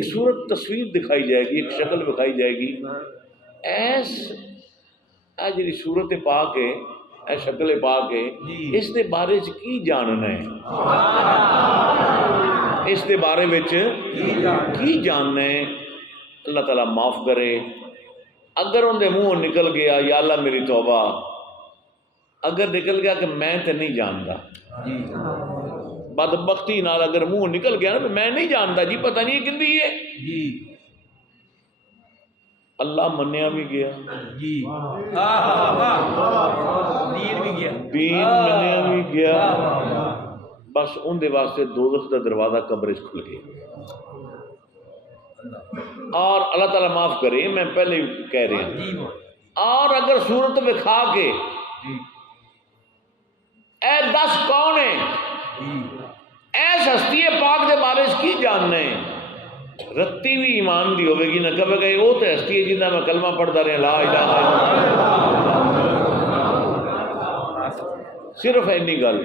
ایک صورت تصویر دکھائی جائے گی، ایک شکل دکھائی جائے گی، ایس اے جی صورت پاک ہے، اے شکل پاک ہے، اس دے بارے چ کی جاننا ہے، اس دے بارے وچ کی جاننا ہے۔ اللہ تعالیٰ معاف کرے اگر ان دے منہ نکل گیا یا اللہ میری توبہ، اگر نکل گیا کہ میں تے نہیں جانتا، بدبختی نال اگر منہ نکل گیا نا میں نہیں جانتا جی، پتہ نہیں کندی ہے جی، اللہ منیا بھی گیا جی، دین منیا بھی گیا، بس ان دے واسطے دوزخ دا دروازہ قبر کھل گیا۔ اور اللہ تعالیٰ معاف کرے، میں پہلے کہہ رہا ہوں، اور اگر صورت بکھا کے اے دس کون ہے، ایس ہستی پاک دے بارے کی جاننا ہے، رتی بھی ایمان دی ہوئے گی، نہ کبھی گئے وہ تو ہستی ہے جنہ میں کلمہ پڑھتا رہے لا الہ الا اللہ، صرف اینی گل۔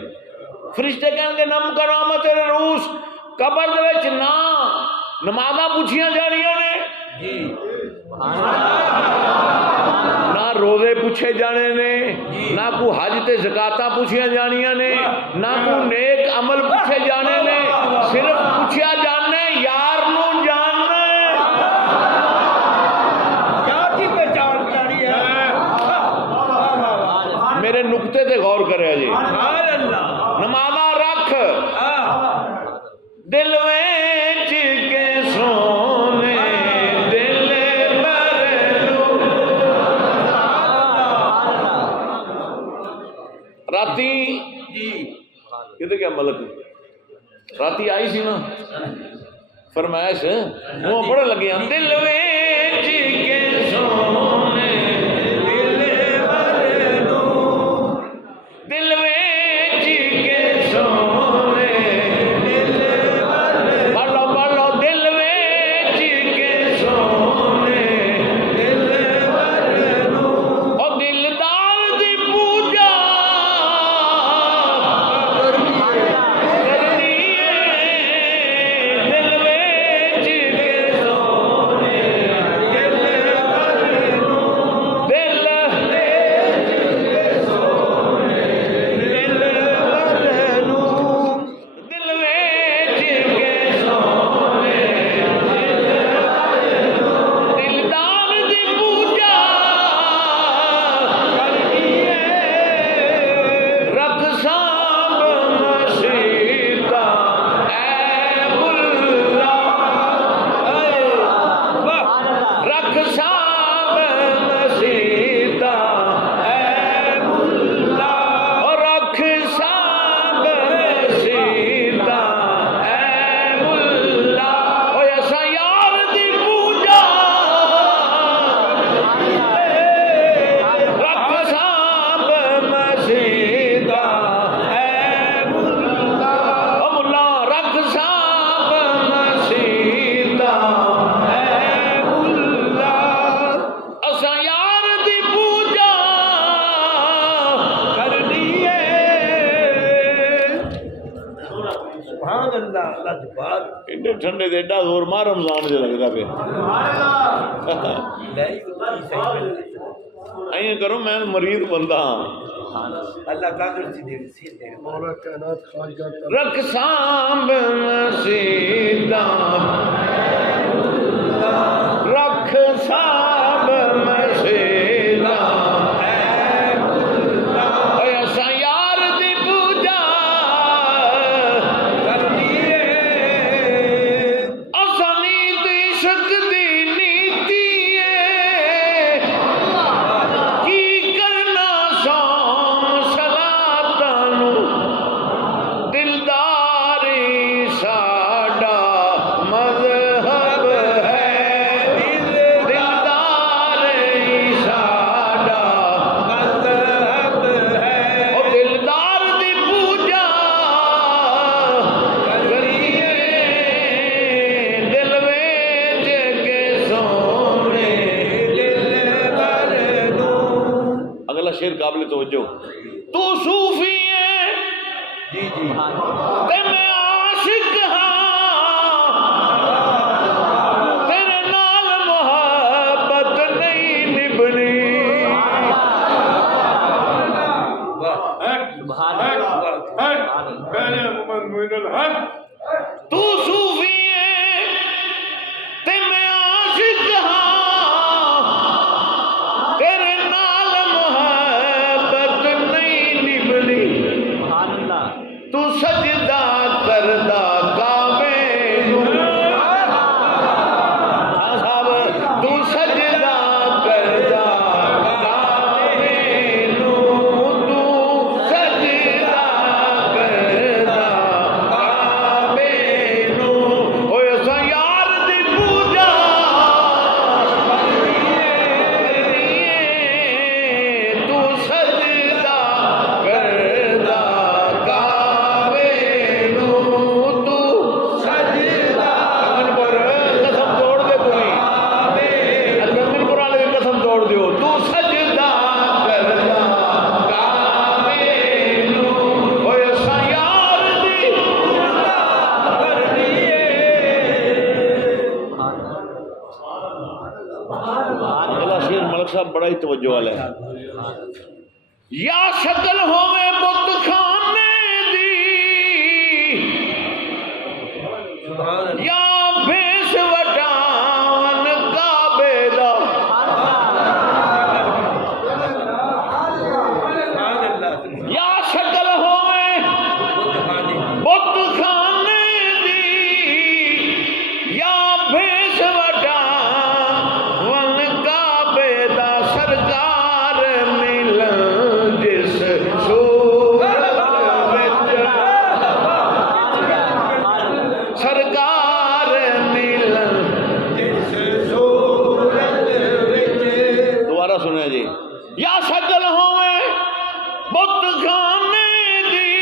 فرشتے کہیں گے نم کرامت روس، قبر دے وچ نہ نمازاں پوچھیاں جانیاں نے، نہ روزے پوچھے جانے نے، نہ کو حج تے زکاتاں پوچھیاں جانیاں نے، نہ کو نیک عمل پوچھے جانے نے، صرف پوچھیا جانے یار نو جاننا ہے، یار کی پہچان کرنی ہے۔ میرے نقطے تے غور کرے جی، نمازاں رکھ دل وچ کے سونے دل بھر راتی کہتے کیا ملک راتی آئی سی نا فرمائش وہ بڑے لگے ہیں دل وچ کے سونے دل بھر دل وچ کے سونے ٹھنڈے دے ایڈا زور مار رمضان جو لگتا پہ این کرو میں مریض بندہ رکھ سانب مسیدہ رکھ سانب مسیدہ قابل توجہ تو صوفی ہے جی جی تے میں عاشق ہاں ملک صاحب بڑا ہی توجہ والا ہے. یا شکل ہوے بت خانے دی یا بھیس وٹاون کعبے دا. یا شکل ہوے بت خانے دی یا بھیس وٹاون کعبے دا. سرکار ملن جس صورت وچ سرکار ملن جس صورت وچ. دوبارہ سنیا جی. یا شکل ہوے بت خانے دی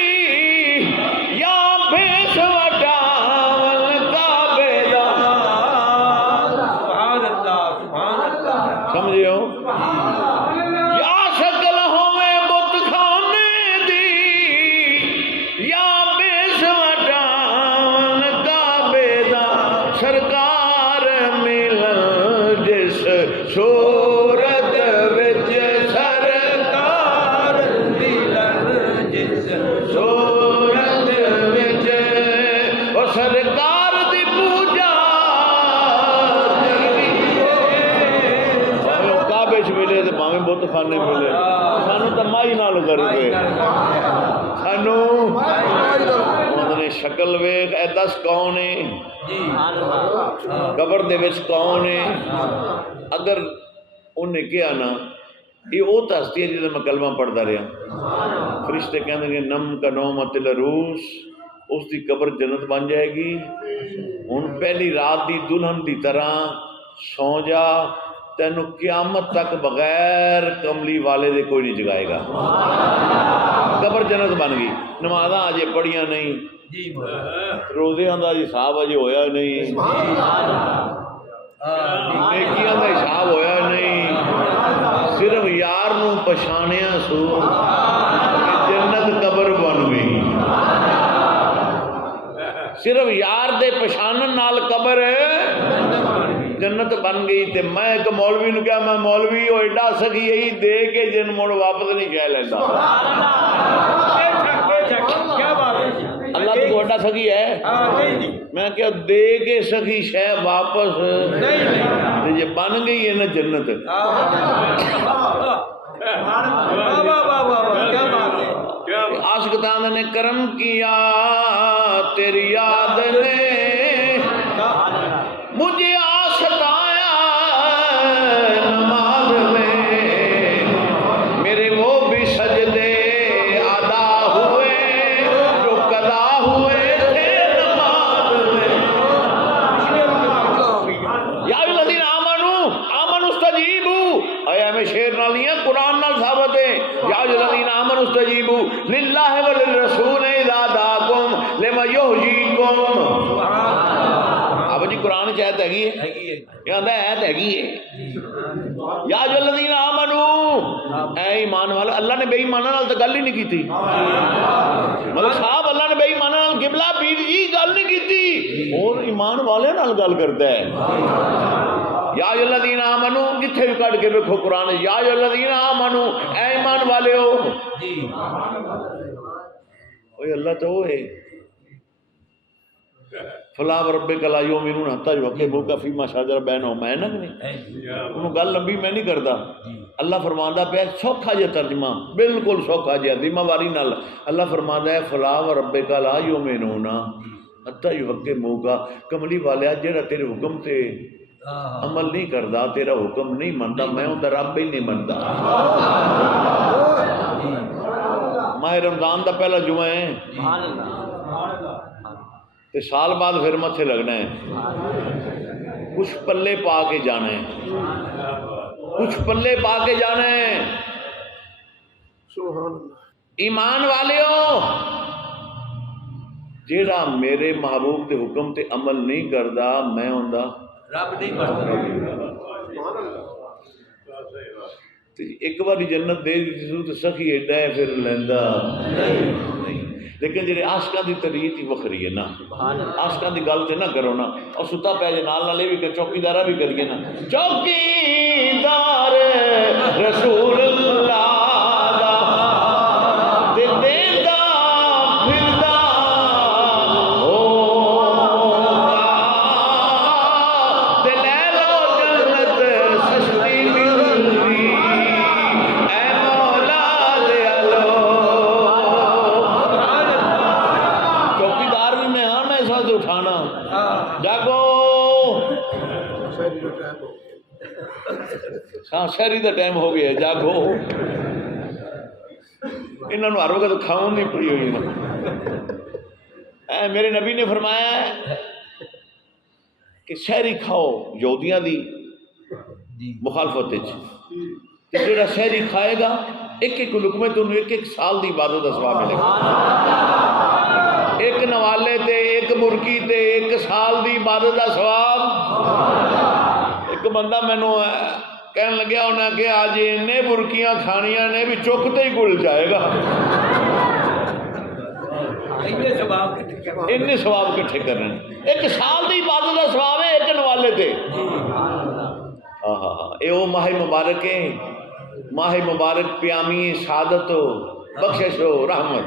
یا بھیس وٹاون کعبے دا. سمجھیو. یا شکل ہوے بت خانے دی یا بھیس وٹاون کعبے دا. سرکار ملن جس صورت وچ سرکار ملن جس صورت وچ او سرکار دی پوجا کعبے چ ملے تے بھاویں بت خانے ملے سانو تو مائی نال کر کے سانو انہوں نے شکل ویکھ. اے دس کون ہے قبر دے وچ کون ہے؟ اگر انہیں کیا نا یہ وہ ہستی ہے جس میں کلمہ پڑھتا رہا. فرشتے کہتے ہیں نم کا نومت العروس اس دی قبر جنت بن جائے گی. ہن پہلی رات دی دلہن دی طرح سو جا تینوں قیامت تک بغیر کملی والے دے کوئی نہیں جگائے گا. قبر جنت بن گئی. نمازاں اجے پڑھیاں نہیں, روزیاں دا حساب اجے ہویا نہیں, نیکیاں دا حساب ہویا نہیں. صرف یار نو پچھانیا سو کہ جنت قبر بن گئی. صرف یار دے پچھانن نال قبر جنت بن گئی. تے میں ایک مولوی نو کہا میں مولوی وہ ایڈا سکی یہی دے کے جن مڑ واپس نہیں کہہ لینا. اللہ تو ایڈا سکی ہے میں کیا دے کے سکی شے واپس یہ بن گئی ہے نا جنت. عاشق تاندہ نے کرم کیا تیری یاد نے مجھے ستایا نماز میں. میرے وہ بھی سجدے ادا ہوئے جو قضا ہوئے تھے نماز میں. یا الذین آمنوا استجیبوا. اے میں شعر نال نہیں ہے قرآن نال ثابت ہے. یا الذین آمنوا استجیبوا للہ وللرسول اذا دعاکم لما یحییکم. اب جی قرآن چاہت ہے یہ آتا ہے ہے یا جو الذین آمنوا اے ایمان والا. اللہ نے بے ایمانہ نال تو گل ہی نہیں کی تھی. مطلب صاحب اللہ نے بے ایمانہ نال قبلہ پیر جی گل نہیں کی تھی اور ایمان والے نال گل کرتا ہے. یا جو الذین آمنوا جتھے بھی کٹ کے دیکھو قرآن یا جو الذین آمنوا اے ایمان والے ہو. اللہ تو وہ ہے فلاں ربک لا یؤمنون حتی یحکموک فیما شجر بینہم. میں نہ انہوں گل لمبی میں نہیں کرتا. اللہ فرماندا پیا سوکھا جہا ترجمہ بالکل سوکھا جہا ذمہ واری نال. اللہ فرماندا ہے فلاں ربک لا یؤمنون حتی یحکموک. کملی والیا جہاں تیرے حکم تے عمل نہیں کردا تیرا حکم نہیں منتا میں اوندا رب ہی نہیں منتا. ماہ رمضان دا پہلا جمعہ ہے تے سال بعد پھر متھے لگنا ہے. کچھ پلے پا کے جانا ہے کچھ پلے پا کے جانا ہے. ایمان والے ہو جیڑا میرے محبوب کے حکم تے عمل نہیں کردا میں اوندا رب نہیں بنتا. ایک بار جنت دے دی تو سخی ایڈا ہے پھر لیندا نہیں. لیکن جی آشکا کی تریت ہی وکری ہے نا، آشکا کی گل تو نہ کرو نا، اور ستا پہ جی نال یہ بھی کر چوکیدارا بھی کریے نا، چوکیدار رسول اللہ شہری کا ٹائم ہو گیا، جاگو انہوں نے ہر وقت کھاؤ نہیں پڑی ہوئی میرے نبی نے فرمایا ہے کہ شہری کھاؤ یہودیاں دی مخالفت جڑا شہری کھائے گا ایک ایک لقمے تو ایک ایک سال دی عبادت کا ثواب ملے گا، ایک نوالے تے ایک مرغی تے ایک سال دی عبادت کا ثواب۔ ایک بندہ مینوں کہنے لگیا انہیں کہ آج انہیں برکیاں کھانیاں نے بھی چکتے ہی گل جائے گا، انہیں ثواب کٹھے کرنے، ایک سال دی عبادت کا ثواب ہے ایک نوالے تے۔ اے او ماہ مبارک ہے، ماہ مبارک پیامی سعادت و بخشش و رحمت،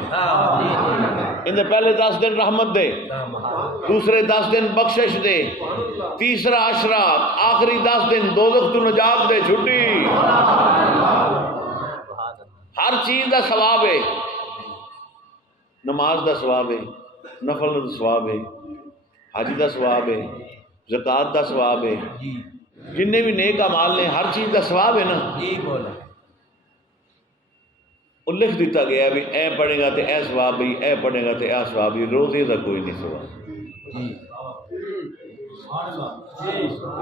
ان پہلے 10 دن رحمت دے، دوسرے 10 دن بخشش دے، تیسرا عشرہ، آخری 10 دن دوزخ تو نجات دے، چھٹی، ہر چیز دا ثواب ہے، نماز دا ثواب ہے، نفل دا ثواب ہے، حج دا ثواب ہے، زکوٰۃ دا ثواب ہے، جننے بھی نیک اعمال نے ہر چیز دا ثواب ہے نا، وہ لکھ دیتا گیا بھی اے پڑھے گا تو اے ثواب بھی، اے پڑھے گا تو اے ثواب بھی، روزے دا کوئی نہیں ثواب،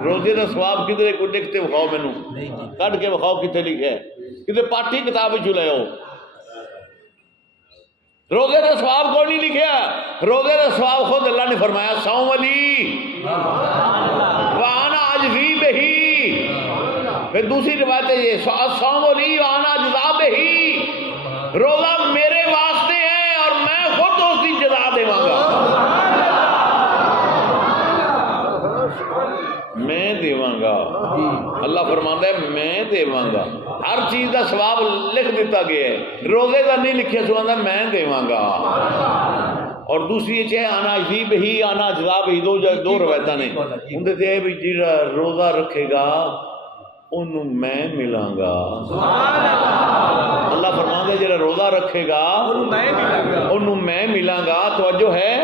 روزے دا ثواب کدھر کو لکھتے بخاؤ مینوں، کٹ کے بخاؤ کتنے لکھا ہے، کدھر پاٹھی کتاب چلے ہو، روزے دا ثواب کوئی نہیں لکھا، روزے دا ثواب خود اللہ نے فرمایا صوم علی وانا اجزی بہی، پھر دوسری روایت ہے یہ صوم علی وانا اجزا بہی، روزہ میرے واسطے ہے اور میں خود اس کی جزا دیواں گا، میں دیواں گا، اللہ فرماتا ہے میں دیواں گا، ہر چیز کا ثواب لکھ دیتا گیا ہے، روزے کا نہیں لکھے سواندا میں دیواں گا، اور دوسری یہ ہے آنا عجیب ہی آنا جذاب ہی، دو روایتاں نے اندر تے بھی جڑا روزہ رکھے گا انہوں میں ملاں گا، اللہ فرماتا ہے جڑا روزہ رکھے گا انہوں میں ملاں گا، توجہ ہے،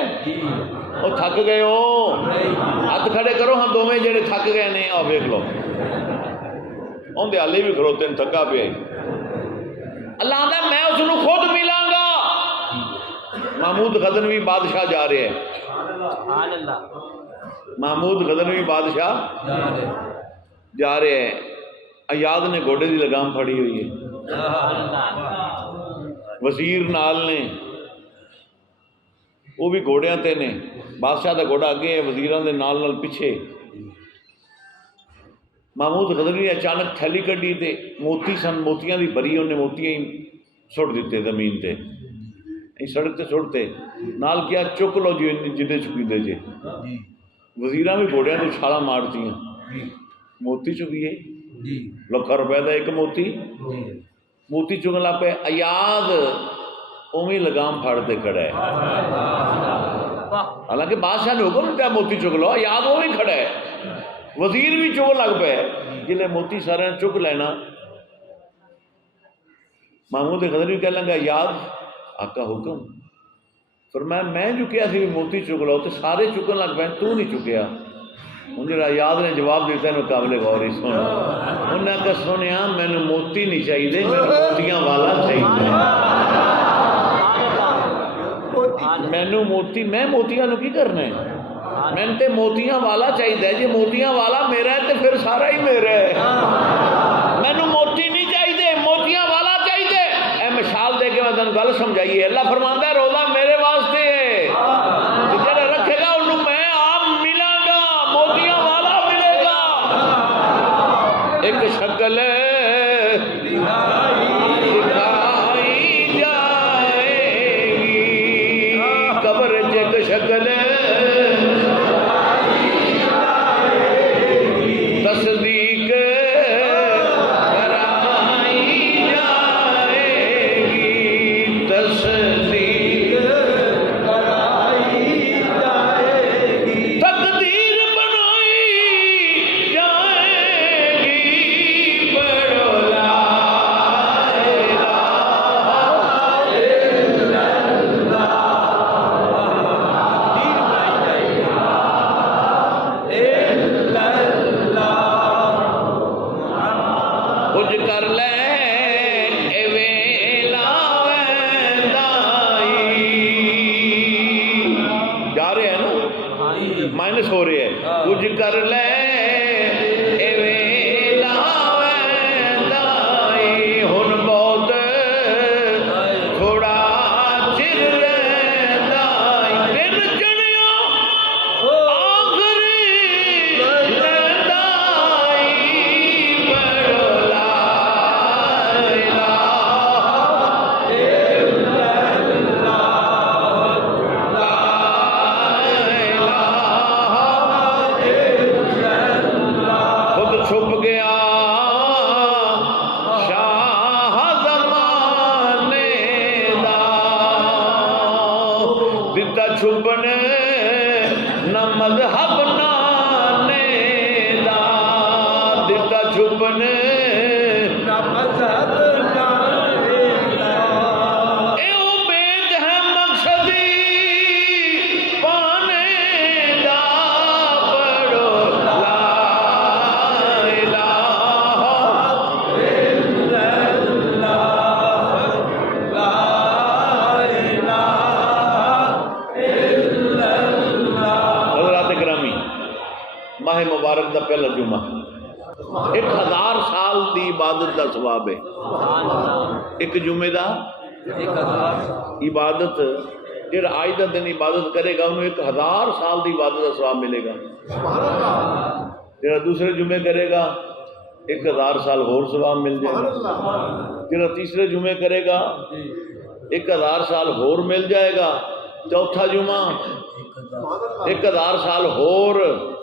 وہ تھک گئے ہو ہاتھ کھڑے کرو، ہاں دوویں جڑے تھک گئے نے آ ویکھ لو، اون دے حالے بھی کھڑوتے ہیں تھکا پیا، اللہ آندا میں اس نوں خود ملاں گا۔ محمود غزنوی بادشاہ جا رہے ہیں، محمود غزنوی بادشاہ جا رہے ہیں، ایاد نے گھوڑے دی لگام پھڑی ہوئی ہے، وزیر نال نے وہ بھی گھوڑیاں تے نے، بادشاہ دا گھوڑا اگے ہے، وزیراں دے نال نال پیچھے، محمود غزنوی نے اچانک تھیلی کڈی تے موتی سن، موتیاں دی بری، انہیں موتیاں ہی سٹ دیتے زمین تے، سڑک تے سٹتے نال کیا چک لو جی جنے چکیندے جے، وزیراں بھی گھوڑیاں تے چھالاں مارتیاں، موتی چکیے لکھاں روپے دا ایک موتی، موتی چکن لگ پے، ایاد اوویں لگام پھاڑتے کھڑا ہے، حالانکہ بادشاہ نے حکم دیا موتی چک لو، ایاد اوویں کھڑا ہے، وزیر بھی چک لگ پے، جلے موتی سارے چک لینا، محمود غزنوی کہہ لگا یاد آقا حکم، فرمایا میں چکیا سی موتی چک لو، تو سارے چکن لگ پے، تو نہیں چکیا، ہوں جا یاد نے جواب دیتا ہے قابل غور ہی سن، انہیں کہا سنیا مینو موتی نہیں چاہیے، مینو موتیاں والا چاہیے، مینو موتی، میں موتیاں نو کی کرنا ہے، میں تے موتیاں والا چاہیے، جی موتیاں والا میرا ہے تو پھر سارا ہی میرا ہے، مینو موتی نہیں چاہیے، موتیاں والا چاہیے، اے مثال دے کے میں تمہیں گل سمجھائیے، اللہ فرماتا ہے روزہ میرے واسطے ہے، جڑا رکھے گا انہوں میں آپ ملاں گا، موتیاں والا ملے گا، ایک شکل دکھائی جائے گی، کچھ کر لے اے ویلا ویندائی، جا رہے ہیں نا، مائنس ہو رہے ہیں، کچھ کر لے اے ویلا ویندائی، ہن بہت تھوڑا چر رہندائی، دن چڑھیا آخری لہندائی، پڑھو لا الہ خود چھپ گیا شاہ زمانے دا، دتا چھپن نہ مذہب نانے دا، دتا چھپن اے او بیت ہے مقصدی پانے دا، پڑھو لا الہ حضرات گرامی، ماہ مبارک دا پہلا جمعہ 1000 سال دی عبادت دا ثواب ہے، ایک جمعے دا عبادت، جڑا آج دا دن عبادت کرے گا انہوں 1000 سال دی عبادت دا ثواب ملے گا، جڑا دوسرے جمعے کرے گا 1000 سال اور ثواب مل جائے گا، جڑا تیسرے جمعے کرے گا 1000 سال اور مل جائے گا، چوتھا جمعہ 1000 سال اور،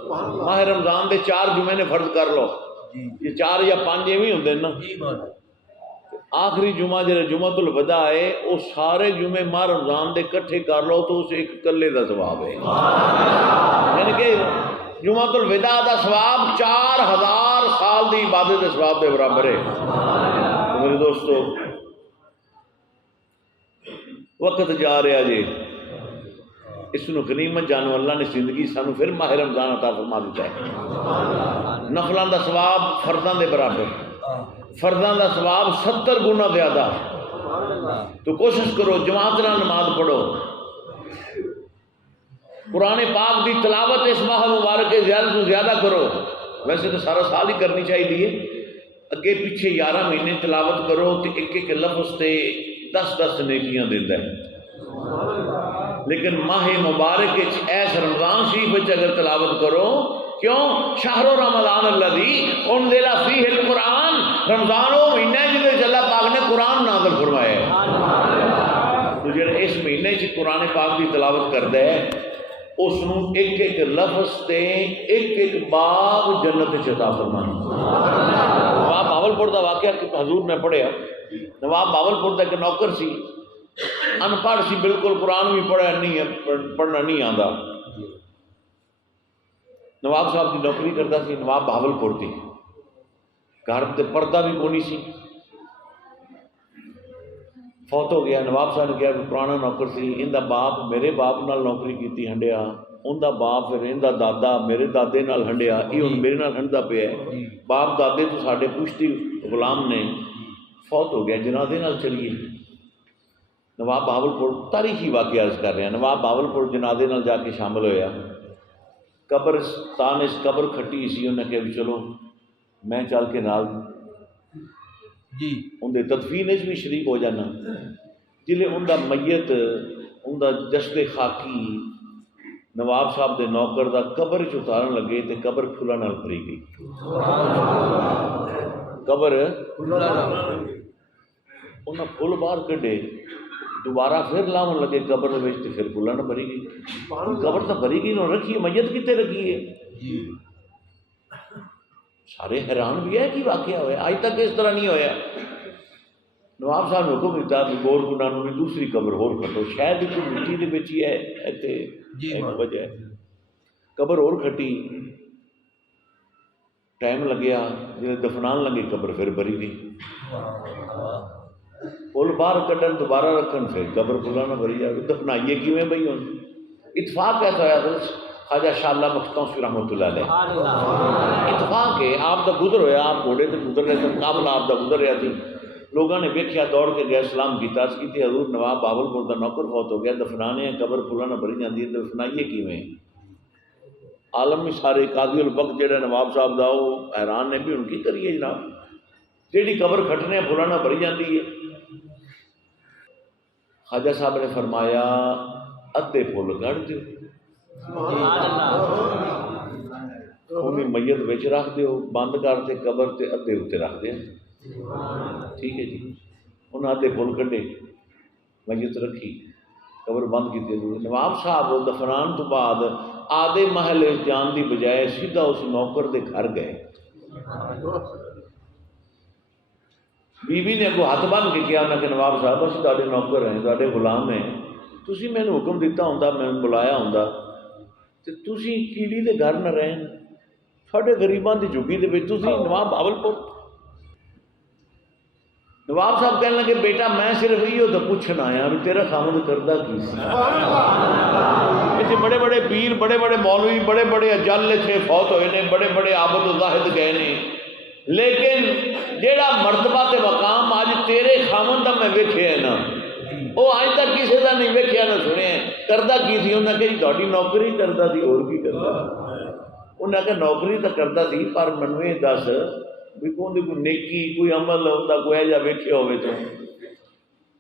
ماہ رمضان دے 4 جمعے نے فرض کر لو، یہ 4 یا 5 ایویں ہوندے نا، آخری جمعہ جڑا جمعۃ الوداع ہے وہ سارے جمعے ماہ رمضان دے کٹھے کر لو تو اسے ایک کلے دا ثواب ہے، یعنی کہ جمعۃ الوداع دا ثواب 4000 سال دی عبادت دے ثواب دے برابر ہے۔ تو میرے دوستو وقت جا رہا جی، اس نو غنیمت جانو، اللہ نے زندگی سانو پھر ماہ رمضان عطا فرما دیتا ہے، نفلاں دا ثواب فرضاں دے برابر، فرضاں دا ثواب 70 گنا زیادہ، تو کوشش کرو جماعت نال نماز پڑھو، قرآن پاک دی تلاوت اس ماہ مبارک کے زیادہ تو زیادہ کرو، ویسے تو سارا سال ہی کرنی چاہیے، اگے پیچھے 11 مہینے تلاوت کرو تو ایک ایک لفظ تے 10 نیکیاں دیتا ہے، لیکن ماہ مبارک ایس رمضان شریف اگر تلاوت کرو، کیوں؟ شہر رمضان الذی انزل فیہ القرآن، رمضان وہ مہینہ ہے جس اللہ پاک نے قرآن نازل فرمایا ہے، تو جڑا اس مہینے سے قرآن پاک کی تلاوت کرتا ہے اس نو ایک ایک لفظ تے ایک ایک باب جنت عطا فرمانا۔ نواب بہاولپور دا واقعہ حضور نے پڑھیا، نواب بہاولپور دا ایک نوکر سی، ان پڑھ سی بالکل، قرآن بھی پڑھنا نہیں آتا، نواب صاحب کی نوکری کرتا سی، نواب بہاولپور تھی، گھر تے پردہ بھی کونی سی، فوت ہو گیا، نواب صاحب نے کہا کہ پرانا نوکر سی، ان دا باپ میرے باپ نال نوکری کیتی ہنڈیا، ان دا باپ پھر ان دا دادا میرے دادے نال ہنڈیا، یہ ہن میرے نال ہنڈدا پیا ہے، باپ دادے تو ساڈے پشتی غلام نے، فوت ہو گیا، جنازے نال چلیے۔ نواب بہاولپور تاریخی واقعہ عرض کر رہے ہیں، نواب بہاولپور جنازے نال جا کے شامل ہویا، قبرستان اس قبر کھٹی سی، انہیں کہا بھی چلو میں چل کے نال جی اندر تدفین بھی شریک ہو جانا، جلے ان دا میت ان دا جسد خاکی نواب صاحب دے نوکر دا قبر اتارن لگے تے قبر پھلاں نال بھری گئی، قبر انہاں پھل باہر کڈے، دوبارہ پھر لاون لگے قبر دے وچ تے پھر پھلاں نال بھری گئی، قبر تو بھری گئی، نہ رکھی میت کتے رکھی ہے؟ سارے حیران بھی ہے کہ واقعہ ہویا، آج تک اس طرح نہیں ہویا۔ نواب صاحب نے حکم دیتا کہ گور گناہ نو دوسری قبر اور کھٹو، شاید کوئی مٹی دے وچ ہی ہے، ایتھے ایک وجہ ہے، قبر اور کھٹی، ٹائم لگیا، جب دفنان لگے قبر پھر بھری گئی، پھل باہر کڈن دوبارہ رکھن پھر قبر پھلاں نہ بھری جائے، دفنائیے کیویں بھئی ہن؟ اتفاق ایسا ہوا خواجہ شاہ اللہ مخدوم رحمۃ اللہ علیہ اتفاق ہے آپ دا گزر ہویا، آپ گھوڑے تے گزر رہے تھے، قافلہ آپ دا گزر رہا تھی، لوگوں نے ویکھیا دوڑ کے گئے سلام کیتا، اس کی حضور نواب باولپور دا نوکر فوت ہو گیا، دفنانے قبر پھلاں نہ بھری جاندی ہے، دفنائیے کیویں؟ عالم بھی سارے قاضی الوقت جہاں نواب صاحب دا وہ حیران نے بھی ان کی کریے جناب، جیڑی قبر کھٹنے پھلاں نہ بھری جاندی ہے۔ خواجہ صاحب نے فرمایا ادھے پھل کڑ دیو، انہیں میت وچ رکھ دیو، بند کر کے قبر تے ادھے اتنے رکھ دیا، ٹھیک ہے جی۔ انہیں ادھے پھل کڈے، میت رکھی، قبر بند کی۔ نواب صاحب دفنان تو بعد آدھے محل جان دی بجائے سیدھا اس نوکر دے گھر گئے، بی بی نے اگو ہاتھ بن کے کیا، انہیں کہ نواب صاحب اسی تہاڈے نوکر ہیں، تہاڈے غلام ہیں، تسی مینوں حکم دیتا ہوندا، میں بلایا ہوندا تے تسی کیڑی دے گھر نہ رہن، ساڈے غریباں دی جھگی دے وچ تسی نواب باولپور۔ نواب صاحب کہنے لگے بیٹا میں صرف یہ تو پوچھنا آیا بھی تیرا خامد کردہ کی سی، اتنے بڑے بڑے پیر، بڑے بڑے مولوی، بڑے بڑے اجل اتنے فوت ہوئے نے، بڑے بڑے عابد و زاہد گئے نے، لیکن جیڑا مرتبہ تے مقام آج تیرے خامن دا میں ویکھیا ہے نا، وہ آج تک کسی دا نہیں ویکھیا نہ سنیا ہے، کردہ کی سی؟ انہیں کہ تہاڈی نوکری کردہ سی، اور کی کردہ؟ انہیں کہ نوکری تو کردہ سی، پر منوں یہ دس بھی کوئی نیکی کوئی عمل ہوتا کوئی ایجا ویکھیا ہوئے تو؟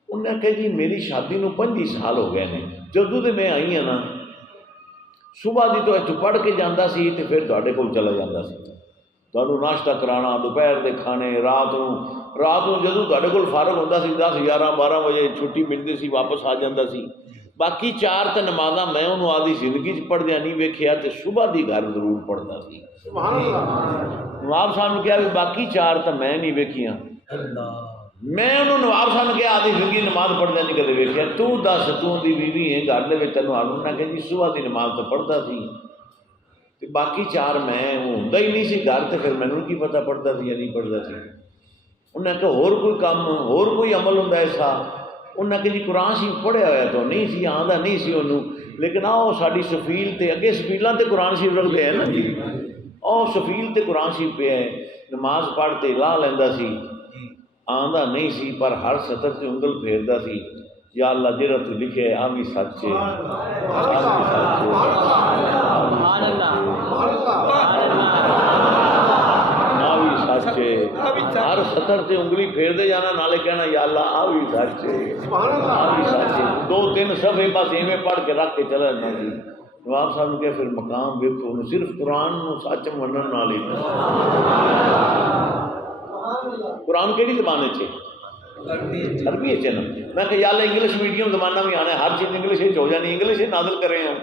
انہیں کہ جی میری شادی نو 25 سال ہو گئے ہیں، جدوں تے میں آئی ہاں نا صبح دی تو اتوں پڑھ کے جانا سی تے پھر تہاڈے کول چلا جاتا سی، تہاڈوں ناشتہ کرانا، دوپہر دے کھانے، رات نو جدوں تہاڈے کول فارغ ہوندا سی 10 11 12 بجے چھٹی ملتی سی واپس آ جاتا سی، باقی 4 تے نمازاں میں انہوں آدھی زندگی چ پڑھدیا نہیں ویکھیا تے صبح دی گھر ضرور پڑھتا سی۔ نواب صاحب نے کہا بھی باقی 4 تو میں نہیں ویکھیاں، میں انہوں نواب صاحب نے کہا آدھی زندگی نماز پڑھدیا نہیں کدے ویکھیا، تو دس تو دی بیوی ہے گھر دے وچ تینوں آلوں نہ کہ جی صبح دی نماز تو پڑھتا سی تے باقی 4 میں ہوندا ہی نہیں سی گھر، تے پھر مینوں کی پتہ پڑھتا سی یا نہیں پڑھتا سی؟ انہیں کہ ہور کوئی کام ہور کوئی عمل ہوندا ایسا؟ انہیں کہ جی قرآن شریف پڑھیا ہوا تو نہیں سی، آندا نہیں سی انہوں، لیکن آؤ ساری سفیل تے اگے سفیلاں تے قرآن شریف رکھتے ہیں نا جی، او سفیل تے قرآن شریف پہ ہے، نماز پڑھ تے لا لیندا سی، آندا نہیں سی پر ہر سطر تے انگل پھیردا سی، یا اللہ جڑا تو لکھے آ بھی سچ ہے، سچ ہے، ہر سطر تے انگلی پھیر دے جانا، نالے کہنا یا اللہ آ بھی سچ ہے، آ بھی سچ ہے، 2-3 صفحے بس ایویں پڑھ کے رکھ کے چلا جانا جی۔ نواب صاحب نے کہا پھر مقام ویکھو، صرف قرآن نو سچ منن نال ہی، قرآن کیڑی زبان ہے؟ عربی ہے نا؟ میں کہ یا اللہ انگلش میڈیم زمانہ بھی آنا ہے، ہر چیز انگلش ہو جانی، انگلش نازل کرے ہیں،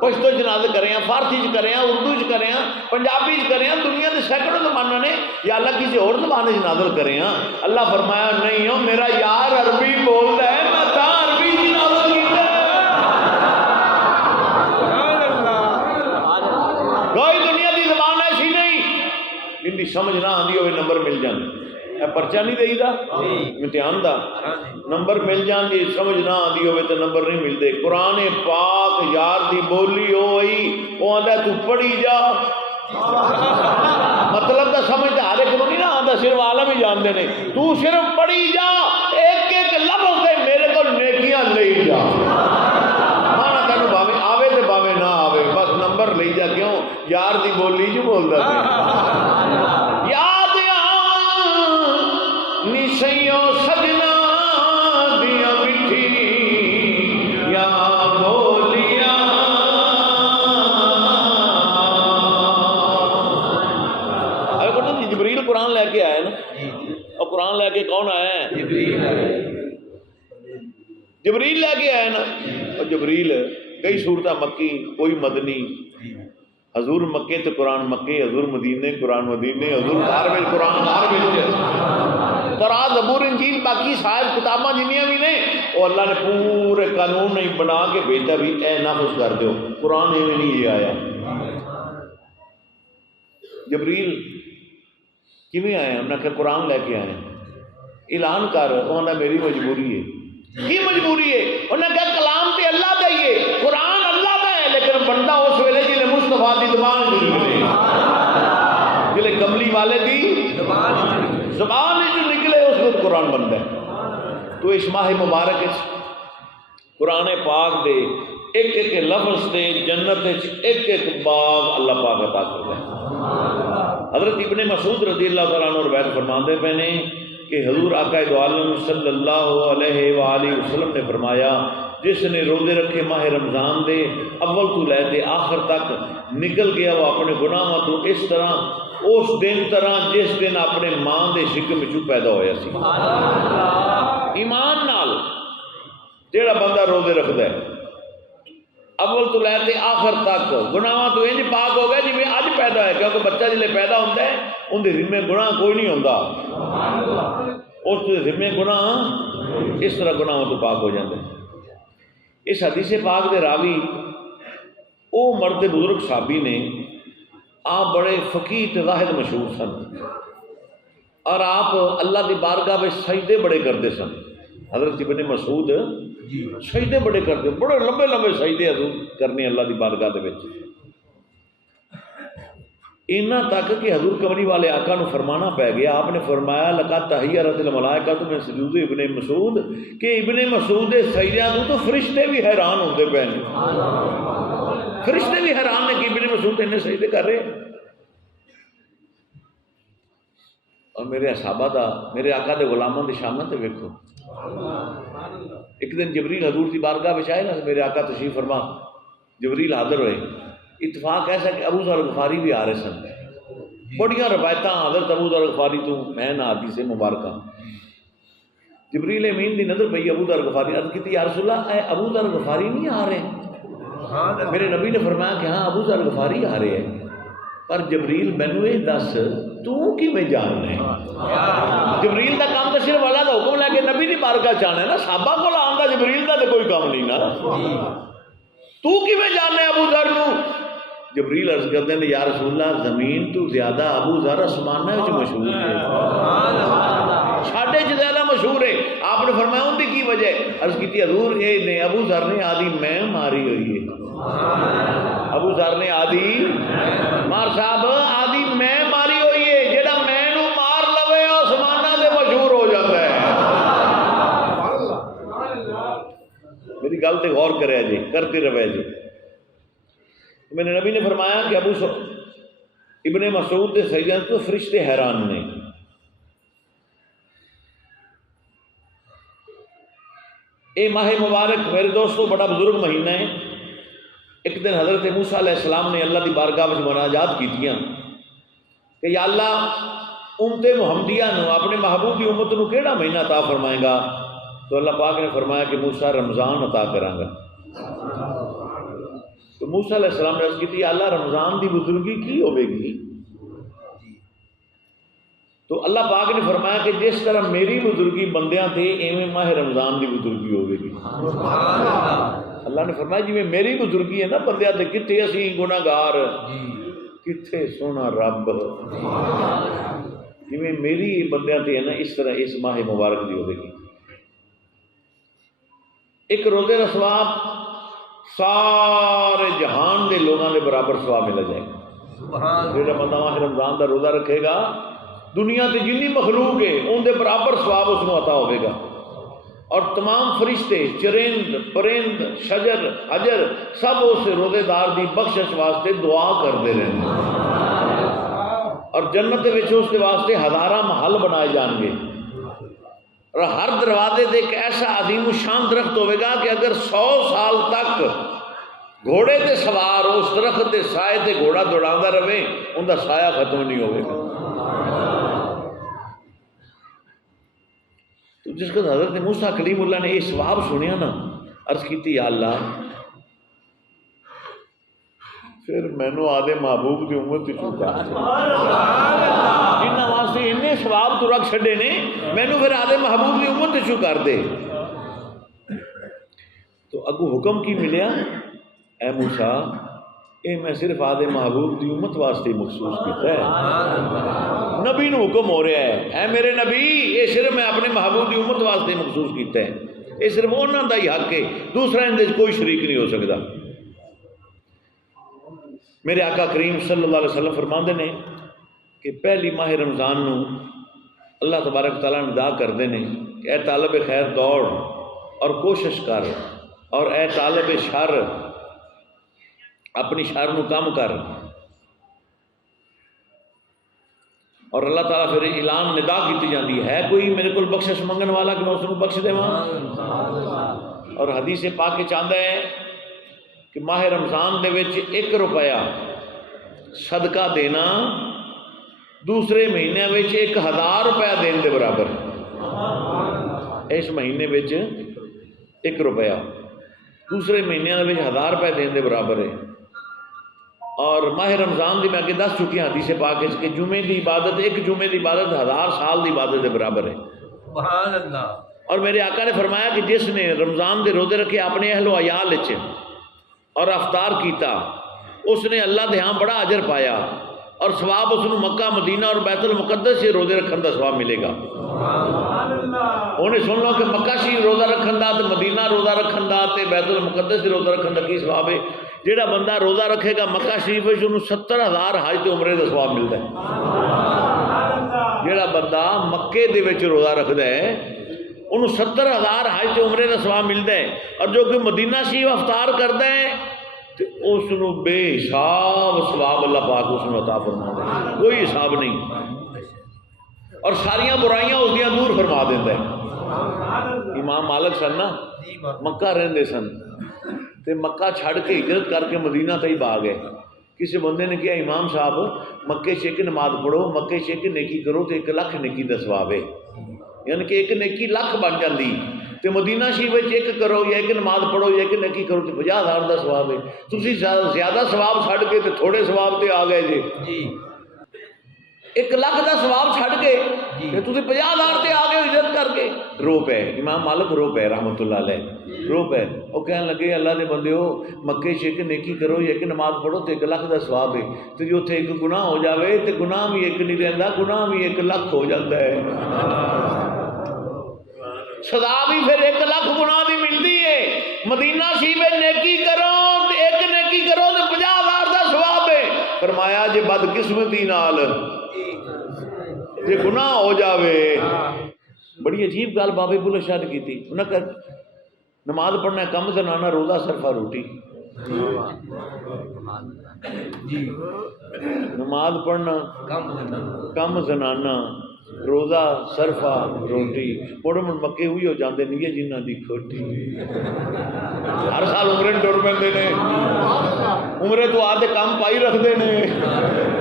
پشتو چ نازل کرے ہیں، فارسی چ کرے ہیں، اردو چ کرے ہیں، پنجابی چ کرے ہیں، دنیا کے سینکڑوں زمانہ نے، یا اللہ کسی اور زبان چ نازل کرے ہیں؟ اللہ فرمایا نہیں ہو میرا یار عربی بولتا ہے، میں تھا عربی چ نازل کیتا ہے، کوئی دنیا کی زبان ایسی نہیں جن کی سمجھ نہ آتی ہوئے نمبر مل جائے، پرچہ نہیں دئی دا امتحان دا نمبر مل جان جی، سمجھ نہ آتی ہوئے تو نمبر نہیں ملتے۔ قرآن پاک یار دی بولی ہوئی، وہ آدھا تو پڑھی جا، مطلب دا سمجھ ہر ایک نہیں نہ آتا، صرف عالم ہی جانتے ہیں، تو صرف پڑھی جا، ایک ایک لفظ سے میرے کو نیکیاں لے جا، مانا تینوں باوے آوے تے باوے نہ آوے، بس نمبر لے جا، کیوں یار دی بولی جو بولتا تھا، یاد نسیوں سجنا دیا مٹھی یا بولیاں، اگر کہتے ہیں جبریل قرآن لے کے آئے نا، اور قرآن لے کے کون آیا ہے؟ جبریل لے کے آئے نا، اور جبریل کئی صورتیں مکی کوئی مدنی، حضور مکے تو قرآن مکے، حضور مدینے قرآن مدینے، حضور باہر میں قرآن باہر میں، تورات زبور انجیل باقی صاحب کتاباں جنیاں بھی نے، وہ اللہ نے پورے قانون نہیں بنا کے بھیجا بھی اے نافذ کر دو، قرآن میں نہیں یہ آیا۔ جبریل کیویں آئے؟ انہوں نے کہا قرآن لے کے آئے، اعلان کر، انہوں نے میری مجبوری ہے، کی مجبوری ہے؟ انہوں نے کہا کلام تے اللہ دا ہی ہے، قرآن اللہ دا ہے، لیکن بنتا اس ویلے جلے مصطفیٰ دی زبان جو نکلے، جلے کملی والے دی زبان جو نکلے اس وقت قرآن بنتا ہے۔ تو اس ماہ مبارک قرآن پاک دے ایک ایک لفظ تے جنت ایک ایک باغ اللہ پاک عطا کرتا ہے۔ حضرت ابن مسعود رضی اللہ تعالیٰ عنہ روایت فرماتے پے نے کہ حضور آقا دو عالم صلی اللہ علیہ وآلہ وسلم نے فرمایا جس نے روزے رکھے ماہ رمضان دے اول تو لے کے آخر تک نکل گیا وہ اپنے گناہاں تو اس طرح اس دن طرح جس دن اپنے ماں دے شکم وچوں پیدا ہویا سی۔ ایمان نال جیڑا بندہ روزے رکھدا ہے اول تو لے کے آخر تک گناہاں تو انج پاک ہو گئے جی اج پیدا ہے، کیونکہ بچہ جلے پیدا ہوتا ہے ان دے ذمے گناہ کوئی نہیں ہوتا، اس کے ذمے گناہ اس طرح گناہوں تو پاک ہو جاتے ہیں۔ اس حدیث پاک دے راوی او مرد بزرگ صحابی نے، آپ بڑے فقیہ تے زاہد مشہور سن اور آپ اللہ دی بارگاہ میں سجدے بڑے کرتے سن۔ حضرت ابن مسعود سجدے بڑے کرتے، بڑے لمبے لمبے سجدے حضور کرنے اللہ دی بارگاہ دے وچ، اتنا تک کہ حضور کملی والے آقا نو فرمانا پہ گیا۔ آپ نے فرمایا لقد تحیرت الملائکۃ من سجود ابن مسعود، کہ ابن مسعود دے سجدیاں تو فرشتے بھی حیران ہوندے پے نے، فرشتے بھی حیران نے کہ ابن مسعود اتنے سجدے کر رہے ہیں۔ اور میرے صحابہ دا، میرے آقا دے غلاماں دی شاناں تے ویکھو۔ ایک دن جبریل حضور کی بارگاہ وچ آئے نا، میرے آقا تشریف فرما، جبریل حاضر ہوئے، اتفاق ایسا کہ ابو ذر غفاری بھی آ رہے سن، بڑیاں روایتاں حضرت ابو ذر غفاری تو میں نہ حدیث مبارکہ۔ جبریل امین دی نظر پئی ابو ذر غفاری، عرض کی یا رسول اللہ اے ابو ذر غفاری نہیں آ رہے؟ میرے نبی نے فرمایا کہ ہاں ابو ذر غفاری آ رہے ہیں، پر جبریل مینوں یہ دس تو کیویں جاننا ہے؟ جبریل دا کام تو صرف اللہ دا حکم لے کے نبی دی بارگاہ جانا ہے نا، صحابہ کول آندا جبریل دا تے کوئی کام نہیں نا، تو کیویں جاننا ہے ابو ذر نو؟ جبریل عرض کرتے ہیں یا رسول اللہ زمین تو زیادہ ابو ذر آسمانہ وچ مشہور ہے، ساڈے چ زیادہ مشہور ہے۔ آپ نے فرمایا ان دی کی وجہ ہے؟ عرض کی حضور اے نے ابو ذر نے آدھی میں ماری ہوئی ہے، ابو ذر نے آدھی مار صاحب آدھی میں ماری ہوئی ہے، جیڑا میں نو مار لوے آسمانہ دے مشہور ہو جاتا ہے۔ میری گل تے غور کرے جی، کرتے رہے جی۔ میرے نبی نے فرمایا کہ ابن مسعود دے سجدے تو فرشتے حیران نے۔ اے ماہ مبارک میرے دوستو بڑا بزرگ مہینہ ہے۔ ایک دن حضرت موسیٰ علیہ السلام نے اللہ دی بارگاہ میں مناجات کیتیاں کہ یا اللہ امت محمدیہ نو اپنے محبوب کی امت نو کیڑا مہینہ عطا فرمائے گا؟ تو اللہ پاک نے فرمایا کہ موسیٰ رمضان عطا کراں گا۔ تو موسیٰ علیہ السلام نے عرض کی تھی اللہ رمضان دی بزرگی کی ہوے گی؟ تو اللہ پاک نے فرمایا کہ جس طرح میری بزرگی بندیاں تھے ایویں ماہ رمضان دی بزرگی ہوے گی۔ اللہ نے فرمایا جی میری بزرگی ہے نا بندیاں تے، کتھے اسی گناہگار، کتھے سونا رب، جی میری بندیاں تے ہے نا اس طرح اس ماہ مبارک دی ہوے گی۔ ایک روزے دا ثواب سارے جہان دے لوگوں دے برابر ثواب مل جائے گا۔ جیڑا بندہ ماہ رمضان دا روزہ رکھے گا دنیا تے جنی مخلوق ہے ان دے برابر ثواب اس کو عطا ہوئے گا، اور تمام فرشتے چرند پرند شجر حجر سب اس روزے دار دی بخشش واسطے دعا کرتے رہتے، اور جنت وچ اس کے واسطے ہزاراں محل بنائے جان گے، اور ہر دروازے دے ایک ایسا عظیم الشان درخت ہوئے گا کہ اگر 100 سال تک گھوڑے تے سوار اس درخت دے سائے تے گھوڑا دوڑاندہ رہے ان دا سایہ ختم نہیں ہوئے گا۔ تو جس کا حضرت موسیٰ کلیم اللہ نے یہ ثواب سنیا نا، عرض کی تھی یا اللہ پھر مینو آدھے محبوب کی امت چکا جنہ واسطے انہیں ثواب تو رکھ چھڑے نے، مینو پھر آدھے محبوب کی امت چو کر دے۔ تو اگو حکم کی ملیا اے موسیٰ اے میں صرف آدھے محبوب دی امت واسطے مخصوص کیتا ہے، نبی نو حکم ہو رہا ہے اے میرے نبی یہ صرف میں اپنے محبوب دی امت واسطے مخصوص کیتا ہے، یہ صرف انہوں دا ہی حق ہے، دوسرا اندر کوئی شریک نہیں ہو سکتا۔ میرے آقا کریم صلی اللہ علیہ وسلم فرماندے نے کہ پہلی ماہ رمضان نو اللہ تبارک تعالیٰ ندا کردے نے کہ اے طالب خیر دوڑ اور کوشش کر، اور اے طالب شر اپنی شر نو کم کر، اور اللہ تعالیٰ پھر اعلان ندا کیتی جاتی ہے کوئی میرے کو بخشش منگن والا کہ میں اس کو بخش دیواں۔ اور حدیث پاک چاہتا ہے کہ ماہ رمضان دے وچ 1 روپیہ صدقہ دینا دوسرے مہینے وچ 1000 روپیہ دین دے برابر۔ اس مہینے وچ 1 روپیہ دوسرے مہینے وچ 1000 روپیہ دین دے برابر ہے۔ اور ماہ رمضان دی میں اگے دس چکی ہوں حدیث پاک کہ جمعے دی عبادت، 1 جمعے دی عبادت 1000 سال دی عبادت دے برابر ہے۔ سبحان اللہ۔ اور میرے آقا نے فرمایا کہ جس نے رمضان دے روزے رکھے اپنے اہل و عیال وچ اور افطار کیتا، اس نے اللہ دے ہاں بڑا اجر پایا، اور ثواب اس نوں مکہ مدینہ اور بیت المقدس سے روزے رکھن دا ثواب ملے گا۔ انہیں سن لو کہ مکہ شریف روزہ رکھن دا تے مدینہ روزہ رکھن دا تے بیت المقدس سے روزہ رکھن دا کی ثواب ہے؟ جیڑا بندہ روزہ رکھے گا مکہ شریف وچ انہوں 70,000 حج تے عمرے دا ثواب ملتا ہے۔ جیڑا بندہ مکے دے وچ روزہ رکھدا ہے انہوں 70,000 حج تے عمرے دا ثواب ملتا ہے، اور جو کہ مدینہ شریف افطار کردا ہے تو اس نو بے حساب ثواب اللہ پاک اس نو عطا فرماتا ہے، کوئی حساب نہیں، اور ساریاں برائیاں اس دیاں دور فرما دیندا ہے۔ امام مالک سن نا مکہ رہندے سن تے مکہ چھڑ کے ہجرت کر کے مدینہ طیب آ گئے۔ کسی بندے نے کہا امام صاحب مکے سے 1 نماز پڑھو، مکے سے 1 نیکی کرو تو 1 لاکھ نیکی دا ثواب ہے، یعنی کہ 1 نیکی لاکھ بن جاندی، تے مدینہ شریف وچ 1 کرو یا 1 نماز پڑھو یا 1 نیکی کرو تو 50,000 دا ثواب ہے۔ تسی زیادہ ثواب چھڑ کے تے تھوڑے ثواب تے آ گئے جی، 1 لاکھ دا ثواب چھڑ کے تے تسی 50,000 تے آ گئے ہجرت کر کے۔ رو پے امام مالک، رو پے رحمۃ اللہ علیہ، رو پے۔ وہ کہنے لگے اللہ دے بندیو مکے سے 1 نیکی کرو یا 1 نماز پڑھو تو 1 لاکھ دا ثواب ہے، تو جو اتنے 1 گناہ ہو جاوے تو گناہ بھی 1 نہیں رہندا، گناہ بھی 1 لاکھ ہو جاتا ہے، سزا بھی پھر 1 لاکھ گناہ دی ملتی ہے۔ مدینہ شریف نیکی کرو تو 1 نیکی کرو تو 50,000 دا ثواب ہے۔ فرمایا جے بدقسمتی نال جے گناہ ہو جاوے، بڑی عجیب گل بابے بلے شاہ نے کی تھی، انہوں نے کہا نماز پڑھنا ہے کم زنانہ، روزہ صرفہ روٹی۔ نماز پڑھنا کم زنانہ، روزہ صرفہ روٹی، مڑ مکے ہوئی ہو جاندے نہیں ہے جنہ دی کھوٹی۔ ہر سال عمرے ٹر پہ نے، عمرے تو آدھے کم پائی رکھتے ہیں،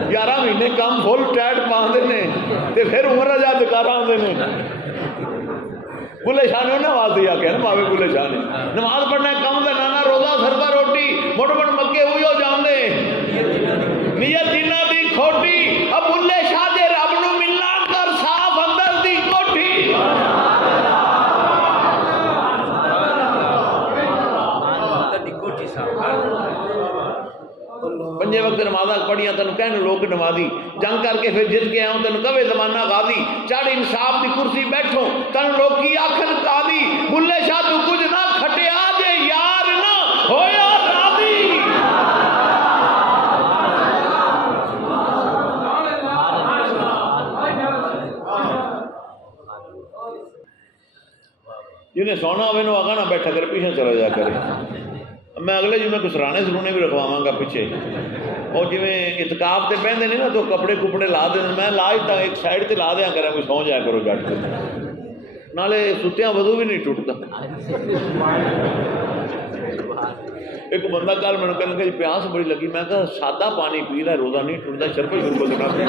11 مہینے کم فل ٹائٹ پاندے نے تے پھر عمرہ جا دکارا آتے ہیں۔ بلے شاہ نے انہیں واسطے آ نا ماوے بلے شاہ نے نماز پڑھنا کم زنانہ، روزہ صرفہ روٹی، مڑ مکے ہوئی ہو جاندے نیت جنہ دی کھوٹی۔ اب بلے شاہ دے رب نو ملنا کر صاف اندر دی کوٹھی۔ پنجے وقت نمازاں پڑھیاں تینوں کہنے لوگ نمازی، جنگ کر کے پھر جت کے آؤں تینوں کبھی زمانہ غازی، چڑھ انصاف دی کرسی بیٹھو تینوں لوگ کی آخر قاضی۔ بلے شاہ تو کچھ نہ کھٹیا جے یار نہ ہویا راضی۔ جنہیں سونا ہوئے نو آگا نہ بیٹھا کر پیچھے چلا جا کرے۔ میں اگلے جمعے کچھ سرانے سرونے بھی رکھواواں گا پیچھے، اور جی اعتکاف تے پہندے نہیں نا تو کپڑے کپڑے لا دیں، میں لا ہی ایک سائڈ تے لا دیا کرا، کوئی سو جایا کرو جٹ کے، نالے ستیاں وضو بھی نہیں ٹوٹتا۔ ایک بندہ کل میں نے کہا جی پیاس بڑی لگی، میں کہا سادہ پانی پی رہا روزہ نہیں ٹوٹتا، شربت شربت دینا پہ۔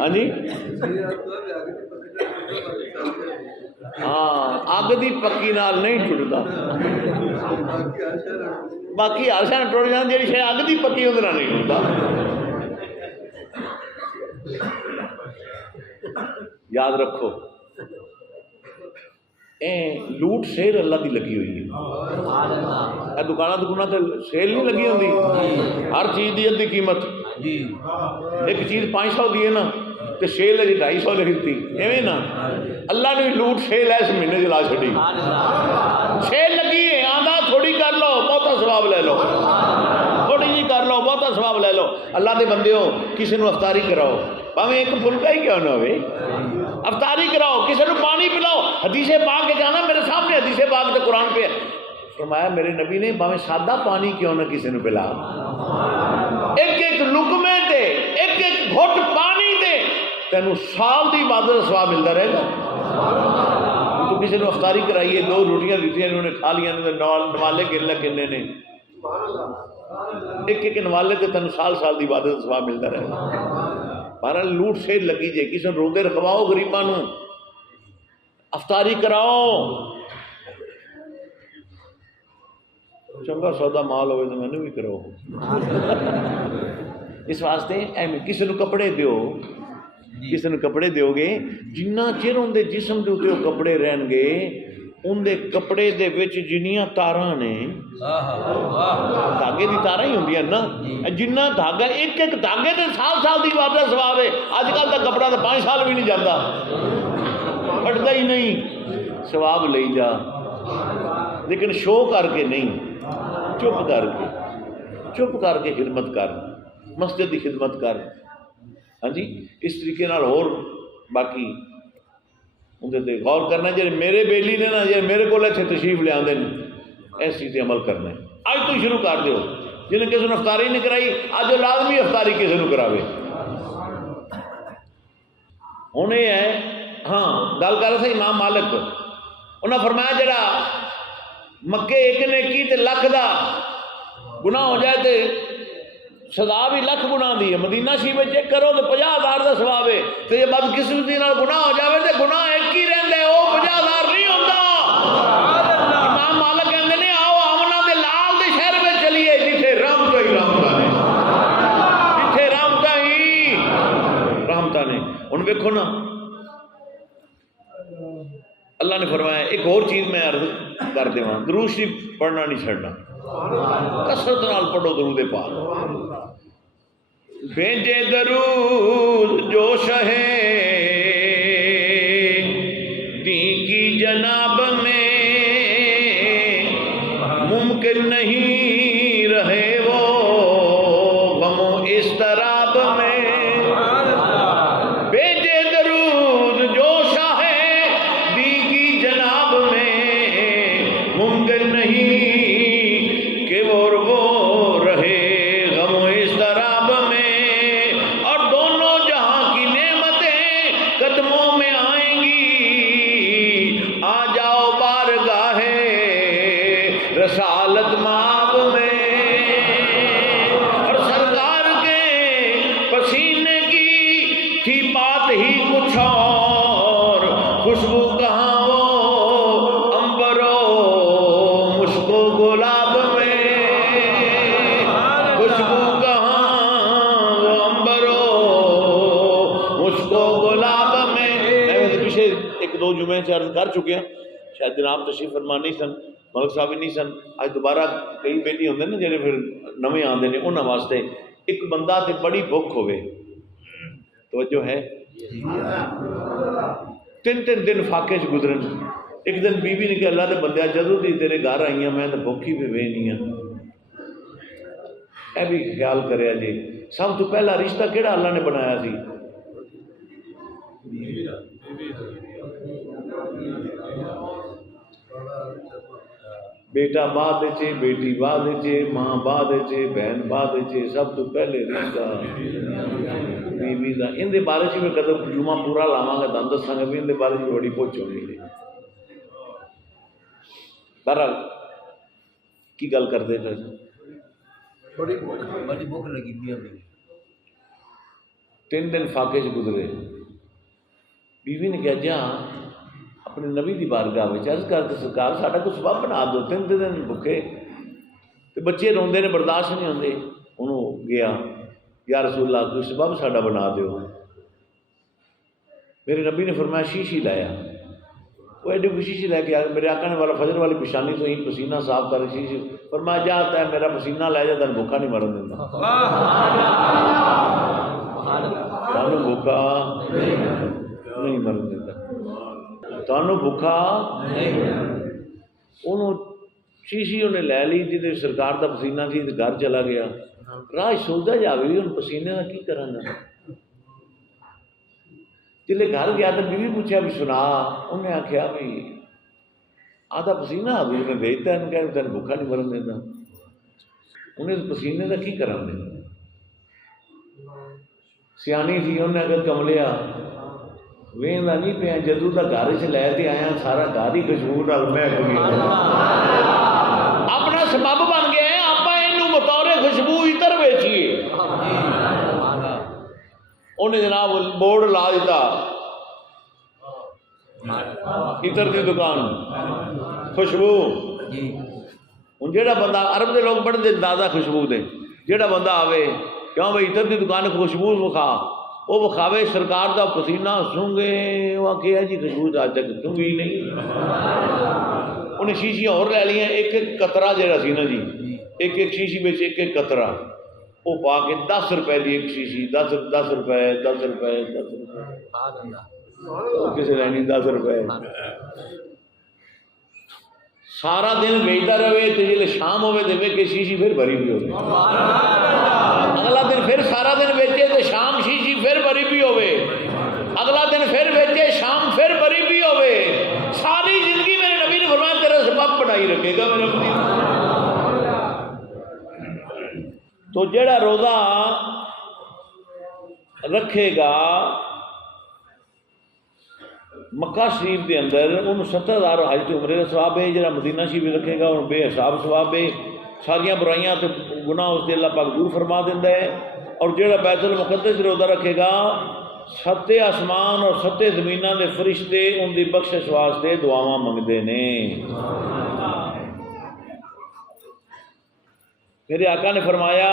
ہاں جی ہاں، اگ دی پکی نال نہیں ٹوٹتا، باقی ہر شے ٹوٹ جانا، جی شے اگ دی پکی اندر نہیں ٹوٹتا۔ یاد رکھو اے لوٹ سیل اللہ دی لگی ہوئی ہے، دکانہ دکانہ تے سیل نہیں لگی ہوندی، ہر چیز دی ادھی قیمت، ایک چیز 500 دی ہے نا تو سیل ہے 250 لکھتی، ایویں نا اللہ نے لوٹ سیل ہے اس مہینے چلا چڑی، سیل لگی ہے ثواب لے لو، تھوڑی جی کر لو بہت ثواب لے لو۔ اللہ دے بندے ہو، کسی نو افطاری کراؤ، پاویں ایک پھلکا ہی کیوں نہ ہوئے، افطاری کراؤ، کسی نو پانی پلاؤ۔ حدیث پاک کے جانا میرے سامنے حدیث پاک تے قرآن پہ ہے، فرمایا میرے نبی نے پاویں سادہ پانی کیوں نہ کسی نو پلا، ایک ایک لقمے تے ایک ایک گھٹ پانی تے تینوں سال دی عبادت ثواب ملتا رہے گا۔ تو کسی نے افطاری کرائیے، 2 روٹیاں دیتی ہیں، انہوں نے کھا لیا، نوالے گرلا کنے نے، ایک ایک نوالے تے تینوں سال دی عبادت ثواب ملتا رہے گا۔ بہرحال لوٹ سیل لگی جائے، کسی نے روندے رکھواؤ غریباں نو، افطاری کراؤ، چنگا سودا مال ہوئے تو میں نے بھی کرو۔ اس واسطے کسی نو کپڑے دیو، کسی نو کپڑے دیو گے، جنہ چر اندے جسم دے اوتے او کپڑے رہن گے، اندے کپڑے دے وچ جنیاں تاراں نے، دھاگے دی تاراں ہی ہوندیاں نا، جنہ دھاگا ایک ایک دھاگے تے سال دی عبادت ثواب ہے۔ اج کل دا کپڑا تے 5 سال بھی نہیں جاندا، پھٹدا ہی نہیں، ثواب لئی جا، لیکن شو کر کے نہیں، چپ کر کے خدمت کر، مسجد کی خدمت کر۔ ہاں جی، اس طریقے نال اور باقی اندر تے غور کرنا، جی میرے بیلی نے نا، جی میرے کو اتنے تشریف لے آتے ہیں، اس چیز عمل کرنا ہے۔ اج تو شروع کر دیو، جنہیں کسی نے افطاری نہیں کرائی، اج لازمی افطاری کسی نے کراوے۔ ہوں یہ ہے، ہاں گل کر رہا تھا امام مالک، انہوں نے فرمایا جڑا مکے ایک نے کی تے لکھ دا گناہ ہو جائے تے سزا بھی لکھ گناہ دی ہے، مدینہ شریف چیک کرو تو 50,000 کا ثواب ہے، تے جے بدقسمتی نال گناہ ہو جائے تے گناہ ایک ہی رہندا ہے، وہ 50,000 نہیں ہوندا۔ امام مالک کہندے نے آؤ آمنا دے لال دے شہر میں چلیے، جتھے رحمتاں ہی رحمتاں نے، جتھے رحمتاں ہی رحمتاں نے۔ ہن ویکھو نا، اللہ نے فرمایا ایک اور چیز میں عرض کر دیواں، درود شریف پڑھنا نہیں چھڑنا، کثرت نال پڑھو درود پاک۔ بھیجے درود جو شہ دی کی جناب میں، ممکن نہیں رہے وہ غم و اضطراب میں۔ بھیجے درود جو شاہ دی کی جناب میں، ممکن نہیں کہ وہ رہے غم و اضطراب میں، اور دونوں جہاں کی نعمتیں قدموں میں آئیں گی، آ جاؤ بارگاہ رسالت مآب میں۔ اور سرکار کے پسینے کی تھی بات ہی کچھ اور، خوشبو کہاں وہ عنبر و مشک و گلاب میں، خوشبو کہاں وہ عنبر و مشک و گلاب میں۔ میں پیچھے 1-2 جمعے سے عرض کر چکے ہیں، شاید جناب تشریف فرما نہیں سن، ملک صاحب بھی نہیں سن، اج دوبارہ کئی بیلی ہوندے نا جڑے پھر نویں آندے نے، انہاں واسطے ایک بندہ تے بڑی بھوک ہوے، توجہ ہے، 3 دن فاقے چ گزرن، ایک دن بیوی نے کہ اللہ دے بندیا جدوں دی تیرے گھر آئی ہیں میں تو بھوکی بھی وے نہیں ہوں، اے بھی خیال کریا جی سب تو پہلا رشتہ کیڑا اللہ نے بنایا سی؟ بیٹا بعد چے، بیٹی بعد چے، ماں بعد چے، بہن بعد چے، سب تو پہلے رشتہ بیوی دا۔ ان دے بارے چ میں کدو جمعہ پورا لاواں گا تانوں دساں گا بھی ان دے بارے چ بڑی پوچھ ہونی ہے۔ بہرحال کی گل کرتے تھے، بڑی بھوک لگی بھی ہمیں۔ 3 دن فاقے چ گزرے، بیوی نے کہا جا اپنے نبی دی بارگاہ وچ عرض کر کے سرکار ساڈا کوئی سبب بنا دو، 3 دن بھوکے تے بچے روندے نے برداشت نہیں ہوندے۔ انہوں گیا یا رسول اللہ کوئی سبب ساڈا بنا دیو۔ میرے نبی نے فرمایا شیشی لایا، وہ ایڈی کوئی شیشی لے کے آیا، میرے آقا نے والا فجر والی پیشانی تو ہی پسینہ صاف کر شیشی، فرمایا جاتا ہے میرا پسینہ لے جا تن بھوکا نہیں مرن دینا، تانوں بھوکا نہیں مرن دینا، تانوں بھوکا۔ انہوں شیشی انہیں لے لی جی سرکار کا پسینہ سی تو گھر چلا گیا راہ سوچتا جاوے بھی ہوں پسینے کا کی کرا گا جلے گھر گیا تو بیوی پوچھا بھی سنا انہیں آخیا بھی آدھا پسینہ حضور نے بھیجتا ہے کہ تین بھوکا نہیں مرن دینا انہیں پسینے کا کی کرا دے سیانی تھی انہیں اگر کملیا وہدا نہیں پیا جدو کا گھر چ لے کے آیا سارا گھر ہی خوشبو نال مہک گیا اپنا سبب بن گیا ہے آپ یہ بطور خوشبو عطر بیچیے انہیں جناب بورڈ لا دیتا عطر کی دکان خوشبو ہوں جہاں بندہ عرب کے لوگ بڑھتے دادا خوشبو دے جہاں بندہ آوے کیوں بھائی عطر کی دکان خوشبو وکھا وہ وکھاوے سرکار کا پسینہ سونگے وہ کیا جی خوشبو آج تک سونگی نہیں انہیں شیشیاں اور لے لیا ایک ایک قطرہ جہاں سی نا جی ایک ایک شیشی میں ایک ایک قطرہ وہ پا کے 10 روپے کی ایک شیشی 10 روپے 10 روپے 10 روپے کسی لینی 10 روپے سارا دن بیچتا رہے تو جب شام ہوئے تو کہ شیشی پھر بھری بھی ہوگی اگلا دن پھر سارا دن بیچے تو شام شیشی پھر بھری بھی ہوئے اگلا دن پھر بیچے شام پھر بھری بھی ہوئے ساری زندگی میرے نبی نے فرمایا تیرا سبب بنائی رکھے گا میرے نبی تو جڑا روزہ رکھے گا مکہ شریف کے اندر ان 70,000 حج عمرے کا ثواب ہے جڑا مدینہ شریف رکھے گا ان بے حساب ثواب ہے ساریاں برائیاں تو گناہ اس کے اللہ پاک دور فرما دیتا ہے اور جڑا بیت المقدس روزہ رکھے گا 7 آسمان اور 7 زمیناں دے فرشتے ان دی بخشش واسطے دعاواں منگتے ہیں میرے آقا نے فرمایا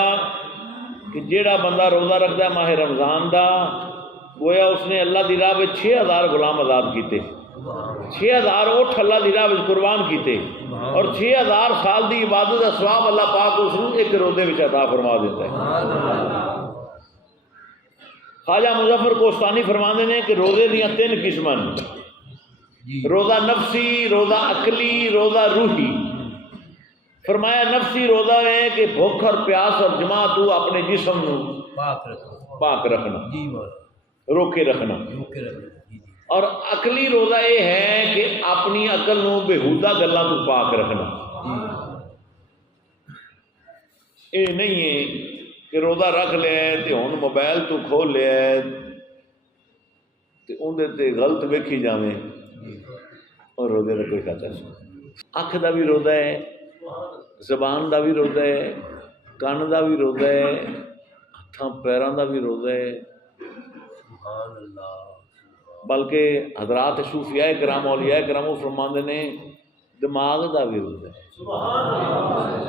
کہ جیڑا بندہ روزہ رکھتا ہے ماہ رمضان دا گویا اس نے اللہ دی راہ میں 6,000 غلام آزاد کیتے 6,000 اٹھ اللہ دی راہ میں قربان کیتے اور 6,000 سال دی عبادت کا ثواب اللہ پاک اس کو ایک روزے میں عطا فرما دیتا ہے خواجہ مظفر کوستانی فرماندے نے کہ روزے دیاں 3 قسمیں روزہ نفسی روزہ عقلی روزہ روحی فرمایا نفسی روزہ ہے کہ بھوک اور پیاس اور جماع تو اپنے جسم نو پاک رکھنا روکے رکھنا اور عقلی روزہ یہ ہے کہ اپنی عقل نو بےہودہ گلاں تو پاک رکھنا یہ نہیں ہے کہ روزہ رکھ لے تے ہن موبائل تو کھول لیا تے اندر تے غلط ویکھی جاویں اور روزے کا کوئی خطر نہیں اکھ دا بھی روزہ ہے زبان دا بھی روزہ ہے کان دا بھی روزہ ہے ہاتھاں پیراں دا بھی روزہ ہے بلکہ حضرات صوفیاء کرام اولیاء کرام فرماندے نے دماغ دا بھی روزہ ہے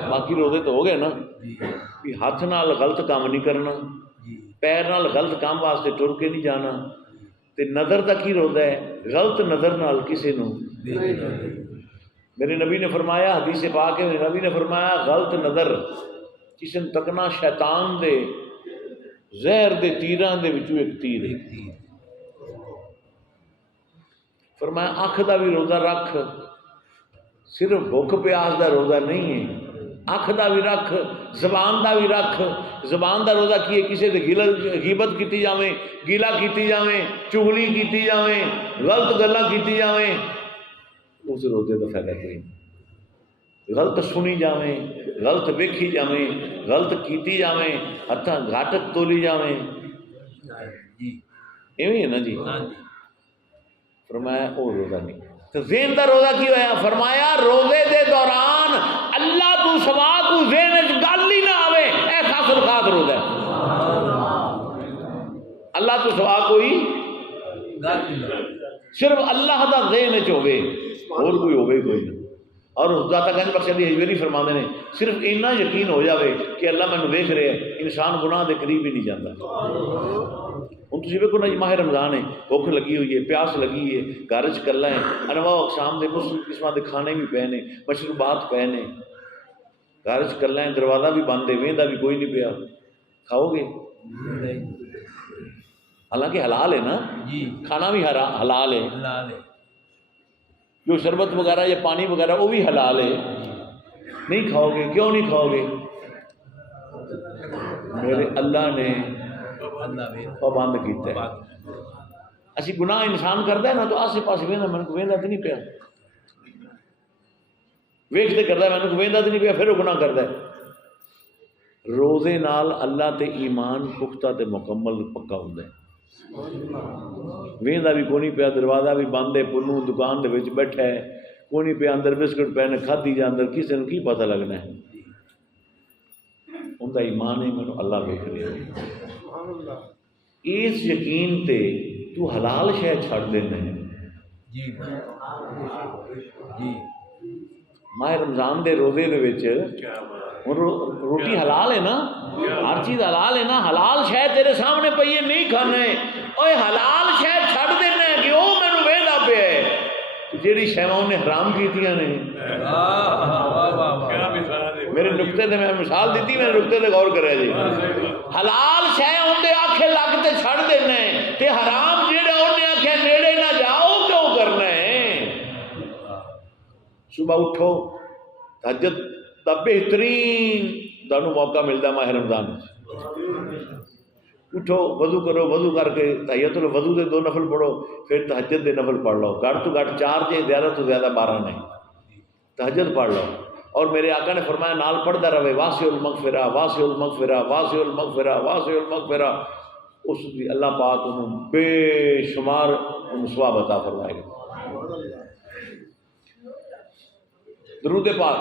باقی روزے تو ہو گئے نا بھی ہاتھ نال غلط کام نہیں کرنا پیر نال غلط کام واسطے ٹر کے نہیں جانا تے نظر دا کی روزہ ہے غلط نظر نال کسی نو میرے نبی نے فرمایا حدیث پاک ہے میرے نبی نے فرمایا غلط نظر کسی نے تکنا شیطان دے زہر دے تیراں دے وچوں ایک تیر ہے فرمایا اکھ دا بھی روزہ رکھ صرف بھوک پیاس دا روزہ نہیں ہے اکھ دا بھی رکھ زبان دا بھی رکھ زبان دا روزہ کی ہے کسی دے غیبت کیتی جاویں گیلا کیتی جاویں چغلی کیتی جاویں غلط گلاں کیتی جاویں اس روزے کا فائدہ کوئی نہیں غلط سنی جاویں غلط ویکھی جاویں غلط کیتی جاویں ہتھاں گھٹ تولی جاویں ایویں ہے نا جی فرمایا وہ روزہ نہیں تو ذہن دا روزہ کی ہویا فرمایا روزے دے دوران اللہ تو سوا کو ذہن وچ گل ہی نہ آوے اے خاص الخاص روزہ ہے اللہ تو سوا کوئی صرف اللہ دا ذہن وچ ہوے اور کوئی ہوے کوئی نہیں اور اس داتا گنج بخش علی حجویری فرماندے نے صرف اتنا یقین ہو جاوے کہ اللہ مینوں دیکھ رہے ہے انسان گناہ دے قریب ہی نہیں جاتا ہوں تھی ویکو نا جی ماہ رمضان ہے بھوک لگی ہوئی ہے پیاس لگی ہے گھر چ کلا ہے انواع اقسام کے مختلف قسم کے کھانے بھی پے نے مشروبات پے نے گھر چ کلا ہے دروازہ بھی بند ہے وہدا بھی کوئی نہیں پیا کھاؤ گے حالانکہ حلال ہے نا کھانا بھی حلال ہے جو شربت وغیرہ یا پانی وغیرہ وہ بھی حلال ہے نہیں کھاؤ گے. کیوں نہیں کھاؤ گے؟ میرے اللہ نے پابند کیتا ہے. اسی گناہ انسان کرتا ہے نا تو آسے پاس وہدا میں کو وہدا تو نہیں پیا ویکھتے کرتا ہے میں کو وہدا تو نہیں پیا پھر وہ گناہ کرتا ہے. روزے نال اللہ تے ایمان پختہ تے مکمل پکا ہوندا ہے. وہدا بھی کونی پیا دروازہ بھی بند ہے پنو دکان دے وچ بیٹھا ہے کونی پیا اندر بسکٹ پے نے کھادی جا اندر کسی نے کی پتہ لگنا ہے ان کا ایمان ہے میں اللہ ویکھ رہا ہے. اس یقین تے تو حلال شے چھڑ دینا ہے. جی جی ماہ رمضان دے روزے دے وچ روٹی حلال ہے نا ہر چیز حلال ہے نا حلال شے تیرے سامنے پئی ہے نہیں کھانا ہے اوے حلال شے چھڑ دینا ہے کہ او مینوں وہدا پیا ہے جیڑی شیواں نے حرام کیتیاں نے. میرے نقطے تے میں مثال دیتی میں نقطے تے غور کریا جی. حلال شے اوندے آکھے لگ تے چھڑ دینا ہے تے حرام جیڑا اونے آکھے نیڑے نہ جاؤ کیوں کرنا ہے. صبح اٹھو تہجد دا بہترین تانوں موقع ملتا ماہ رمضان اٹھو وضو کرو وضو کر کے تحیت الوضو دے 2 نفل پڑھو پھر تہجد دے نفل پڑھ لو گھٹ تو گھٹ 4 جے زیادہ تو زیادہ 12 نہیں تہجد پڑھ لو. اور میرے آقا نے فرمایا نال پڑھتا رہے واسع المغفرہ واسع المغفرہ واسع المغفرہ واسع المغفرہ اس دی اللہ پاک انہوں بے شمار ثواب عطا فرمائے گا. درود پاک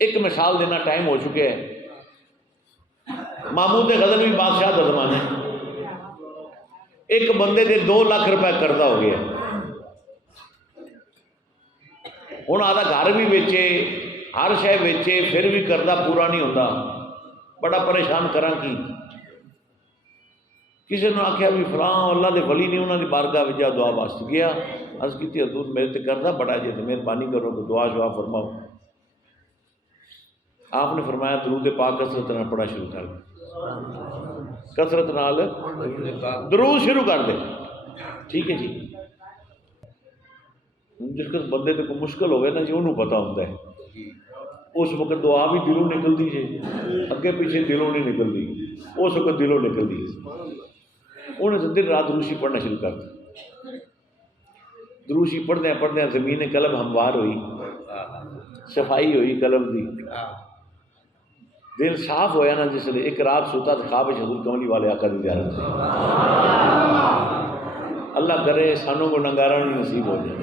ایک مثال دینا ٹائم ہو چکے ہیں. محمود غزنوی بادشاہ کا زمانہ ایک بندے دے 2 لاکھ روپے قرضہ ہو گیا. ہوں آدھا گھر بھی بیچے ہر شے بیچے پھر بھی قرضہ پورا نہیں ہوتا. بڑا پریشان کراں کی کسی نے آخیا بھی فلاں اللہ دے ولی نہیں انہوں نے بارگاہ وجہ دعا واسطے گیا عرض کی حضور میرے تے قرضہ بڑا جی تو مہربانی کرو کہ دعا شعا فرماؤ. آپ نے فرمایا درود پاک کثرت نال پڑھا شروع کر دے کثرت نال درود شروع کر دے. ٹھیک ہے جی. جس کو بندے تے کوئی مشکل ہوئے نا جی انہوں پتہ ہوتا ہے اس وقت دعا بھی دلوں نکلتی جی اگے پیچھے دلوں نہیں نکلتی اس وقت دلوں نکلتی. انہیں تو دن رات دروشی پڑھنا شروع کر دیا. دروشی پڑھدے زمین قلب ہموار ہوئی صفائی ہوئی قلب دی دل صاف ہویا نا جس لئے ایک رات سوتا تو خواب حضور کملی والے آقا دی زیارت سے. اللہ کرے سانوں کو ننگارہ نہیں نصیب ہو جائے.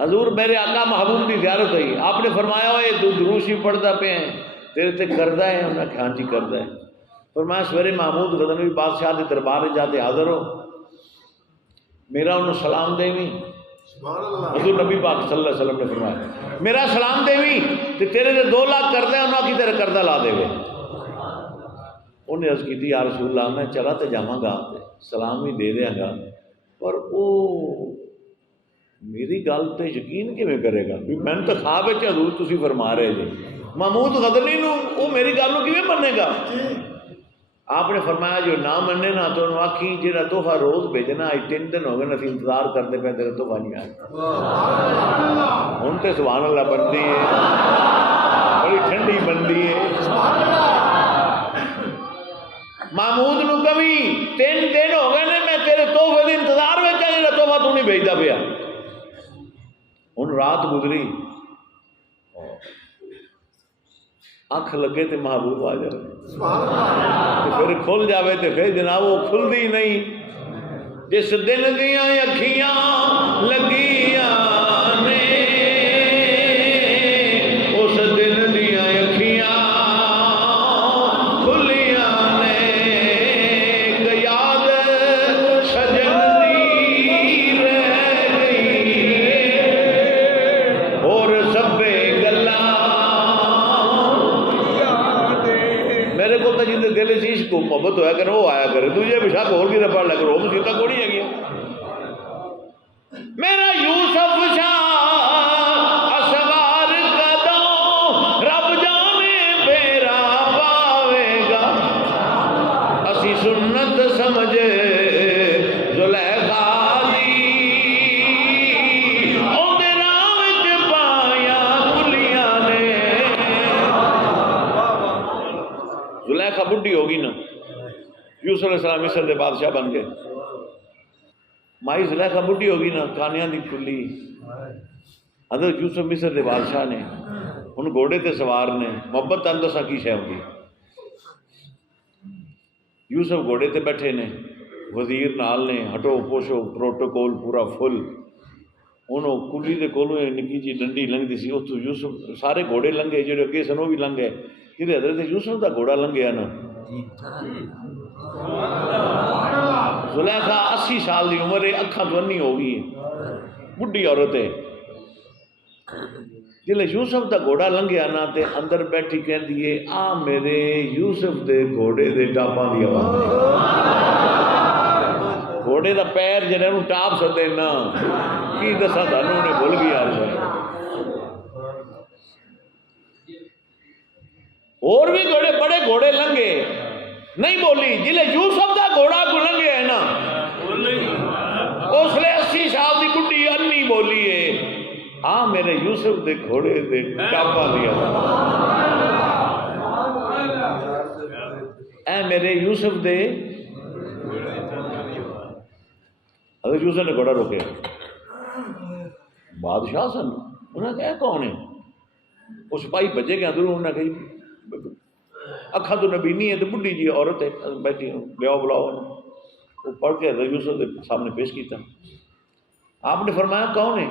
حضور میرے آقا محبوب دی زیارت ہوئی آپ نے فرمایا ہوئے تو دروشی پڑھتا پہ ہیں تیرے تے کردہ ہے انہوں نے کہا جی کردہ ہے. فرمایا سویرے محمود غزنوی بادشاہ دے دربار جاتے حاضر ہو میرا انہوں سلام دے بھی حضور نبی پاک صلی اللہ علیہ وسلم نے فرمایا میرا سلام دے بھی تیرے دے 2 لاکھ کردہ ہے انہوں کی تیرے کردہ لا دے گے. انہیں عرض کی تھی یا رسول اللہ میں چلا تے جاواں گا سلام ہی دے دیاں گا پر وہ میری گل تے یقین کیویں کرے گا بھی میں تو خواب ہے حضور تسی فرما رہے جی محمود غزنوی نو وہ میری گل نو کیویں منے گا. آپ نے فرمایا جو نہ منے نا تو انہوں آکھی جیڑا تحفہ روز بھیجنا 3 دن ہو گئے نا انتظار کرتے پہ تیرا تحفہ نہیں آیا. ہوں تو سبحان اللہ بنتی ہے بڑی ٹھنڈی بنتی ہے. محمود نو کبھی 3 دن ہو گئے میں تیرے تحفے کے انتظار میں جیڑا تحفہ تو نہیں بھیجتا پیا. ہوں رات گزری اکھ لگے تو محبوب آ جائے پھر کھل جاوے تو پھر جناب وہ کھلتی نہیں. جس دن دیاں اکھیاں لگیاں نے اس دن دیاں اکھیاں کھلیاں نے یاد سجن دی رہ گئی اور سبے گلاں میرے کو تو جن دل چیز کو محبت ہویا کرے وہ آیا کرے تجھے بشاک اور کی پڑھ لے کرو مسیطہ کو نہیں ہے گیا. میرا یوسف شاہ اسوار قدوں رب جانے بیرا پاوے گا اسی سنت سمجھے زلیخا دی اون دے راہ وچ زلیخا بڈھی ہوگی نا، یوسف علیہ السلام مصر دے بادشاہ بن گئے، مائی زلیخا بڈھی ہوگی نا، کانیاں دی کلی، حضرت یوسف مصر دے بادشاہ نے، ہن گھوڑے تے سوار نے، محبت تن دساں کی شے ہوگی، یوسف گھوڑے تے بیٹھے نے، وزیر نال نے، ہٹو پوشو پروٹوکول پورا فل، انہوں کلی دے کولوں نکی جی ڈنڈی لنگدی سی، اتو یوسف سارے گھوڑے لنگے جڑے اگے سن وہ بھی لنگے، جڑے حضرت یوسف دا گھوڑا لنگیا نا، زلیخا 80 سال دی عمر ہے، اکھاں تو انی ہو گئی بڈھی عورت ہے، جلے یوسف دا گھوڑا لنگیا نا تے اندر بیٹھی کہندی ہے آ میرے یوسف دے گھوڑے دے ٹاپاں دی آواز، گھوڑے دا پیر جڑے نوں ٹاپ سدے نا، کی دساں تانوں نے بھول گیا ہے، اور بھی گھوڑے بڑے گھوڑے لنگے نہیں بولی، جلے یوسف دا گھوڑا کو لنگے ہے نا اس لئے 80 سال دی بڈھی انی بولی ہے آ میرے یوسف دے گھوڑے دے ٹاپا دیا، اے میرے یوسف دے، حضرت یوسف نے گھوڑا روکے، بادشاہ سن، انہوں نے کہا کون ہے، وہ سپاہی بجے گئے اندروں، انہوں نے کہا اکھا تو نبینی ہے تو بڈھی جی عورت ہے بیٹھی، لیاؤ بلاؤ، وہ پڑھ کے حضرت یوسف کے سامنے پیش کیتا، آپ نے فرمایا کون ہے،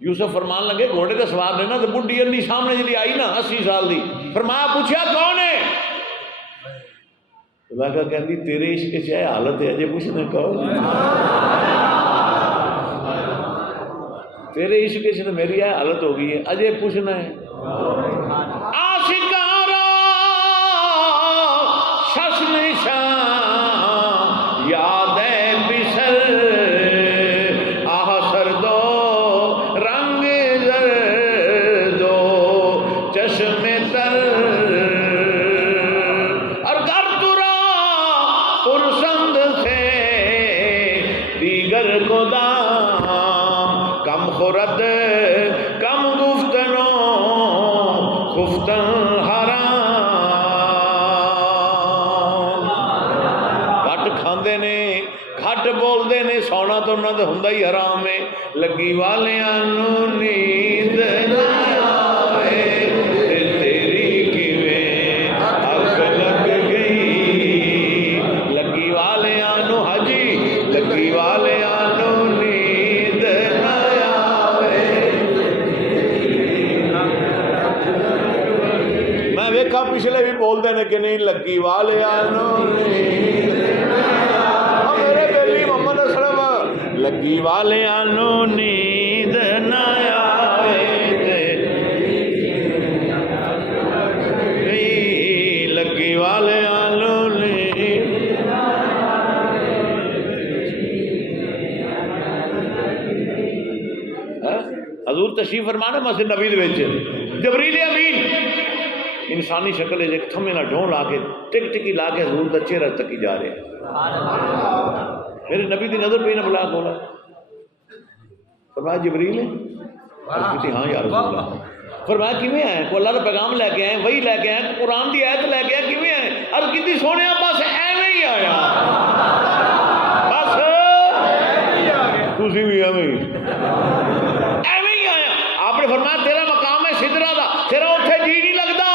یوسف فرمان لگے گھوڑے کا سوار لینا تو بڈھی انی سامنے جی آئی نا 80 سال دی، فرمایا پوچھا کون ہے، زلیخا کہندی تیرے عشق چ ہے حالت ہے اجے پوچھنا کون، تیرے عشق چ میری ہے حالت ہو گئی ہے اجے پوچھنا ہے، آشکارا شش نشان یاد ہے بسر آہ سردو رنگ زردو چشم تر اور گر ترا پرسند سے دیگر کو دام کم خورد کم گفتنو خفتن حرام، گھٹ کھاندے نے گھٹ بولدے نے، سونا تو انہاں دا ہوندا ہی حرام ہے، لگی والیاں نوں نیند نہ آوے تے تیری کیویں اگ لگ گئی، لگی والیاں نوں حجی لگی والیاں نوں نیند نہ آوے، میں ویکھا پچھلے بھی بول دے نے کہ نہیں لگی والیاں نوں نیند میرے بیلی محمد اسلم لگی والیاں نوں نیند نہ آوے لگی والیاں نوں نیند، حضور تشریف فرمانا مسجد نبی دے وچ جبریل امین انسانی شکل ایک تھمے نہ ڈھون لا کے ٹک ٹکی لا کے حضور دا چہرہ تکی جا رہے ہیں، میرے نبی دی نظر پہ نہ بلا بولا، فرمایا جبریل ہے، کہتی ہاں یا رسول اللہ، فرمایا کیویں آئے، کو اللہ دا پیغام لے کے آئے، وہی لے کے آئے، قرآن دی آیت لے کے آئے، کیویں آئے، عرض کیتی سونے بس ایویں ہی آیا، بس تسی بھی ایویں ہی آیا، آپ نے فرمایا تیرا مقام ہے سدرہ دا، تیرا اتھے جی نہیں لگتا،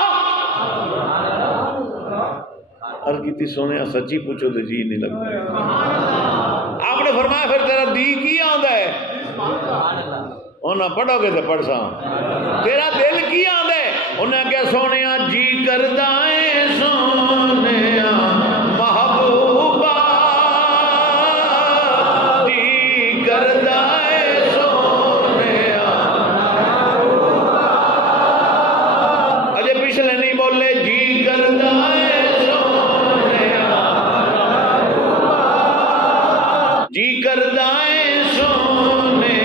عرض کیتی سونے سچی پوچھو تو جی نہیں لگتا، آپ نے فرمایا پھر تیرا دی کی آندا ہے، انہاں پڑھو گے تو پڑھ سا، تیرا دل کی آندا ہے، انہیں کیا سونے جی کردا ہے سونے محبوبہ جی کردا ہے سونے، اجے پچھلے نہیں بولے جی کردا ہے جی کردا ہے سونے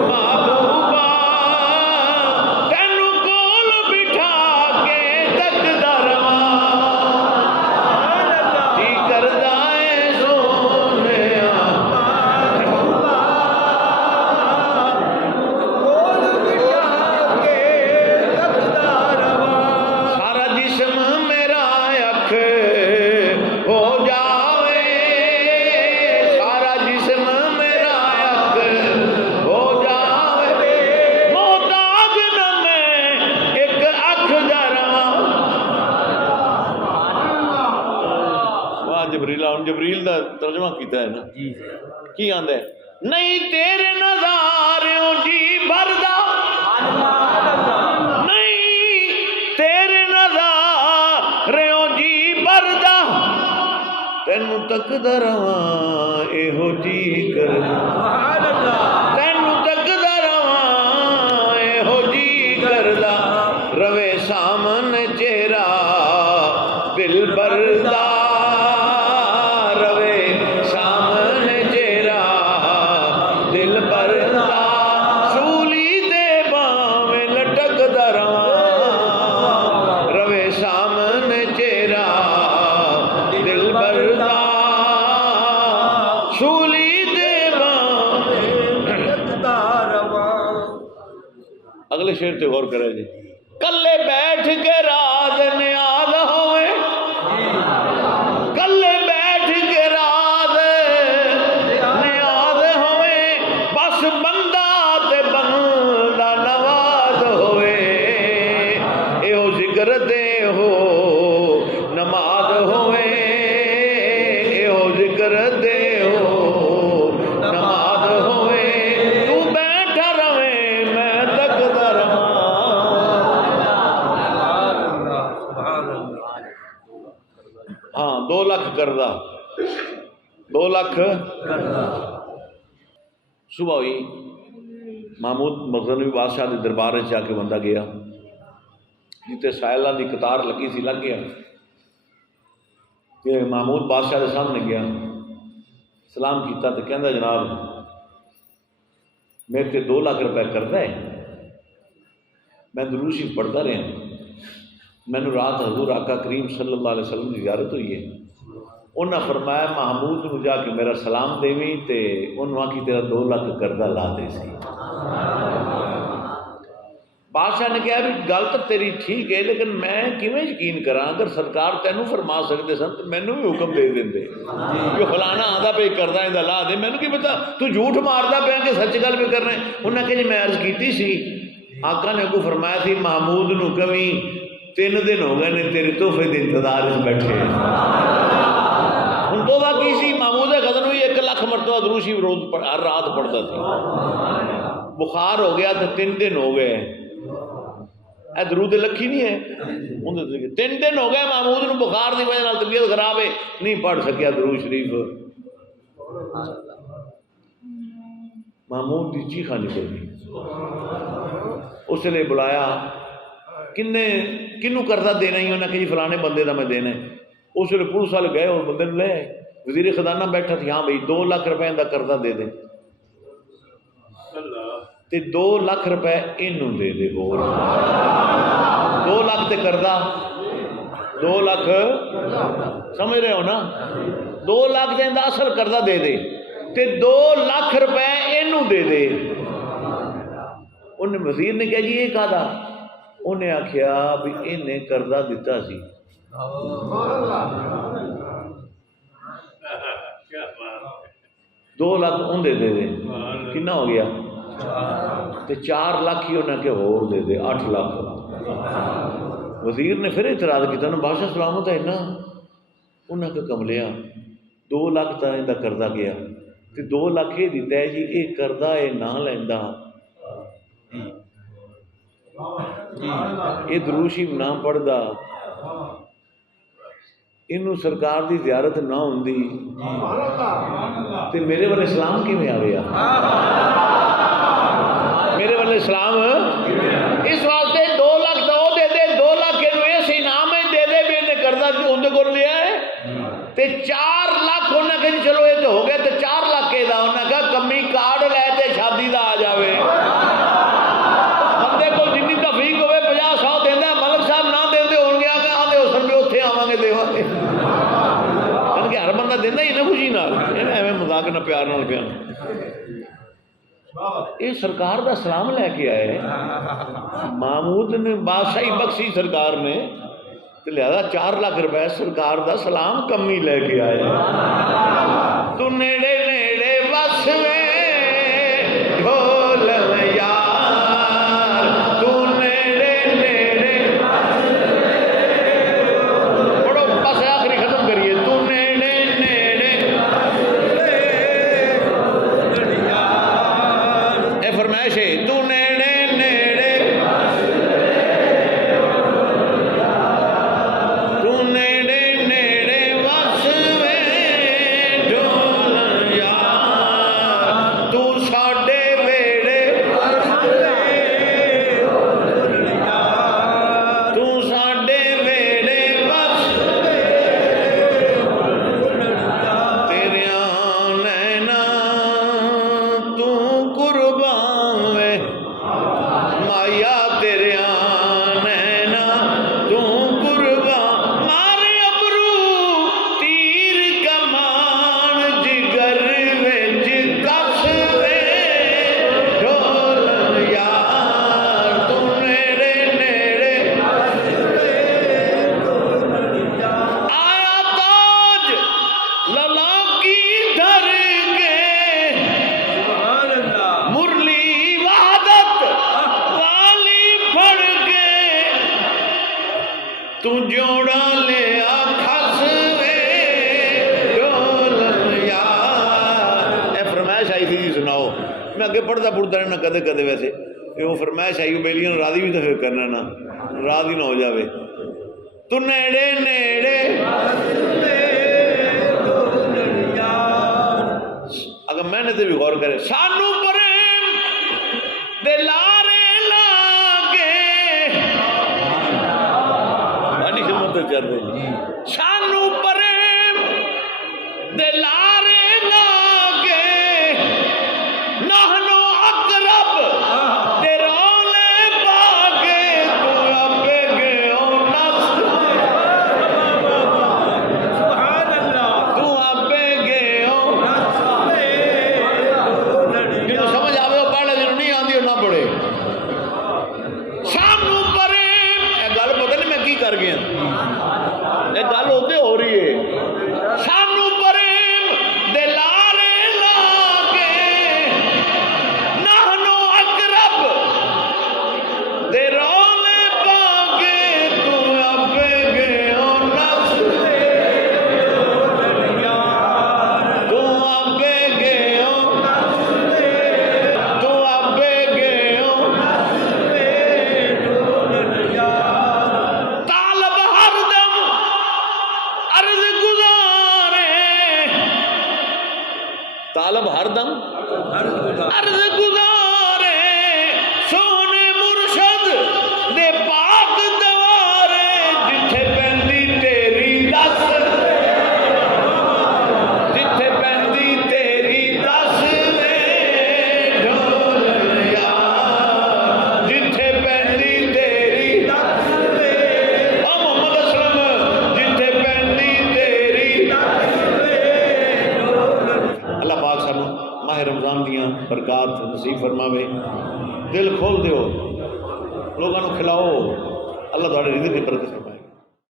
محبوبہ تینوں کول بٹھا کے تکدا ترجمہ کیتا ہے نا جی کی آندا ہے نہیں تیرے نظاریوں جی بھردا نہیں تیرے نظاریوں جی بھردا تینوں تکدا رواں ایہو جی کردا سبحان اللہ تینوں تکدا رواں ایہو جی کردا روے سامنے چہرہ دل بردا روے سامنے چہرہ دل بردا سولی دے باویں لٹکدا رواں روے سامنے چہرہ دل بردا سولی دے باویں اگلے شعر تے غور کرے جی کلے بیٹھ کے راز نیاز ہوئے کلے بیٹھ کے راز نیاز ہوئے بس بندہ تے بندہ نواز ہوئے ایہو ذکر دے ہو نماز ہوئے ایہو ذکر دے ہو نماز ہوئے تو بیٹھا رہے میں تکدا رہاں ہاں 2 لاکھ کردہ 2 لاکھ صبح ہوئی محمود مغربی بادشاہ کے دربار جا کے بندہ گیا جتے سائلاں دی قطار لگی سی لگ گیا کہ محمود بادشاہ کے سامنے گیا سلام کیتا تو کہندا جناب میرے تے 2 لاکھ روپے کردا ہے میں درود شریف پڑھتا رہا مینوں رات حضور آقا کریم صلی اللہ علیہ وسلم کی زیارت ہوئی ہے انہاں فرمایا محمود نو جا کے میرا سلام دیویں تے انہوں آکھی تیرا 2 لاکھ کردہ لا دے سی بادشاہ نے کہا بھی گل تو تیری ٹھیک ہے لیکن میں کیویں یقین کراں اگر سرکار تینوں فرما سکتے سن تو مینوں بھی حکم دے دیندے جو فلانا آندا پہ کردہ ایندا لا دے مینوں کی پتا تو جھوٹ ماردا پیا کہ سچ گل پہ کرنا ہے انہاں کہ جی میں عرض کیتی سی آقا نے کو فرمایا سی محمود نو کہیں 3 دن ہو گئے نے تیرے تحفے کے انتظار میں بیٹھے ہوں توبہ کی سی محمود غزن ہوئی 1 لاکھ مرتبہ درود شریف روز ہر رات پڑھتا تھا بخار ہو گیا تو 3 دن ہو گئے اے درود لکھی نہیں ہے 3 دن ہو گئے محمود نو بخار کی وجہ طبیعت خراب ہے نہیں پڑھ سکیا درود شریف محمود کی چیخا نکل گئی اس نے بلایا کنوں قرضہ دینا ہی انہیں کہ جی فلانے بندے دا میں دینا ہے اس لیے پولیس والے گئے اور بندے لے آئے وزیر خزانہ بیٹھا تھی ہاں بھائی 2 لاکھ روپے دا قرضہ دے دے تے 2 لاکھ روپے انہوں دے دے 2 لاکھ تے قرضہ 2 لاکھ سمجھ رہے ہو نا 2 لاکھ دے دا اصل قرضہ دے دے تے 2 لاکھ روپے انہوں دے دے انہیں وزیر نے کہا جی یہ کہا دا انہیں آخیا بھی انہیں قرضہ دیتا سی 2 لاکھ ان دے دے کنا ہو گیا تے 4 لاکھ ہی انہیں کہ اور دے دے 8 لاکھ وزیر نے پھر اعتراض کیا نا بادشاہ سلامت ہے نا انہیں کہ کملیا 2 لاکھ تا ان دا قرضہ گیا تے 2 لاکھ یہ دیتا ہے جی یہ قرضہ یہ نہ لیندا یہ درود شریف نہ پڑھدا انہوں سرکار دی زیارت نہ ہوندی تے میرے والے اسلام کیویں آ گیا میرے والے اسلام اس واسطے 2 لاکھ تو دے دے 2 لاکھ انہوں اس انعام دے دے بھی انہیں قرضہ اندے کول لیا ہے تے 4 لاکھ انہیں کہ چلو یہ تو ہو گیا تے 4 لاکھ دا انہیں کہا کمی کارڈ لے تے شادی دا آ جاوے بندے کو جنی تفریق ہوئے 50-100 دینا ملک صاحب نہ دے دے ہون گیا کہ آدھے حسن بھی اتنے آواں گے دیواں گے کہ ہر بندہ دینا ہی نا خوشی نال ایویں مذاق نہ پیار نال پیا یہ سرکار دا سلام لے کے آئے محمود نے بادشاہی بخشی سرکار نے لہذا 4 لاکھ روپے سرکار دا سلام کمی لے کے آئے تو نیڑے نیڑے بس میں ڈھول یار تو نیڑے نیڑے پڑھو بس آخری ختم کریے تو نیڑے نیڑے اے فرمائش ہے تو نیڑے نیڑے تو نیڑے نیڑے وسوے ڈھول یار تو ساڈے ویڑے تو ساڈے ویڑے وسوے تیریاں نینا تو قربان وے مایا تیریاں نینا تو قربان مارے ابرو تیر کمان جگر وچ کس وے ڈھول یار تو نیڑے نیڑے آیا تاج للا کی دھر کے سبحان اللہ مرلی وحدت والی پھڑ کے تو جوڑا لیا کھس وے ڈول یار اے فرمائش آئی تھی جی سناؤ میں اگے پڑھتا پڑھتا رہنا کدے کدے ویسے کہ وہ فرمائش آئی وہ بیلیاں راضی بھی تو پھر کرنا نا راضی نہ ہو جاوے تو نیڑے نیڑے اگر میں نے تو بھی غور کرے سانو پریم دلارے لاگے بانی خدمت تو چل رہی سانو پریم دلارے لاگے نحنو اقرب درولے باگے تو ابے گئے نس سبحان اللہ تو ابے گئے جنہوں سمجھ آوے ہو پڑھ لے جنہوں نہیں آندھی ہو نہ پڑھے سامنو پریم اے گل پتہ نہیں میں کی کر گیا اے گل ہوتے ہو رہی ہے سامنو پریم دلارے لاگے نحنو اقرب درولے باگے تو ابے گئے نس تو ابے گئے تو ابے گئے طالب ہر دم عرض گزارے طالب ہر دم عرض گزارے سونے مرشد دے پاک دوارے جتھے پہندی تیری دس جتھے پہندی تیری دس وے ڈھول یار جتھے پہندی تیری دس وے او محمد اسلم جتھے پہندی تیری دس وے اللہ پاک سانو ماہ رمضان دیاں برکات نصیب فرماوے دل کھول دیو لوگاں نو کھلاؤ اللہ تہاڈے رزق دی برکت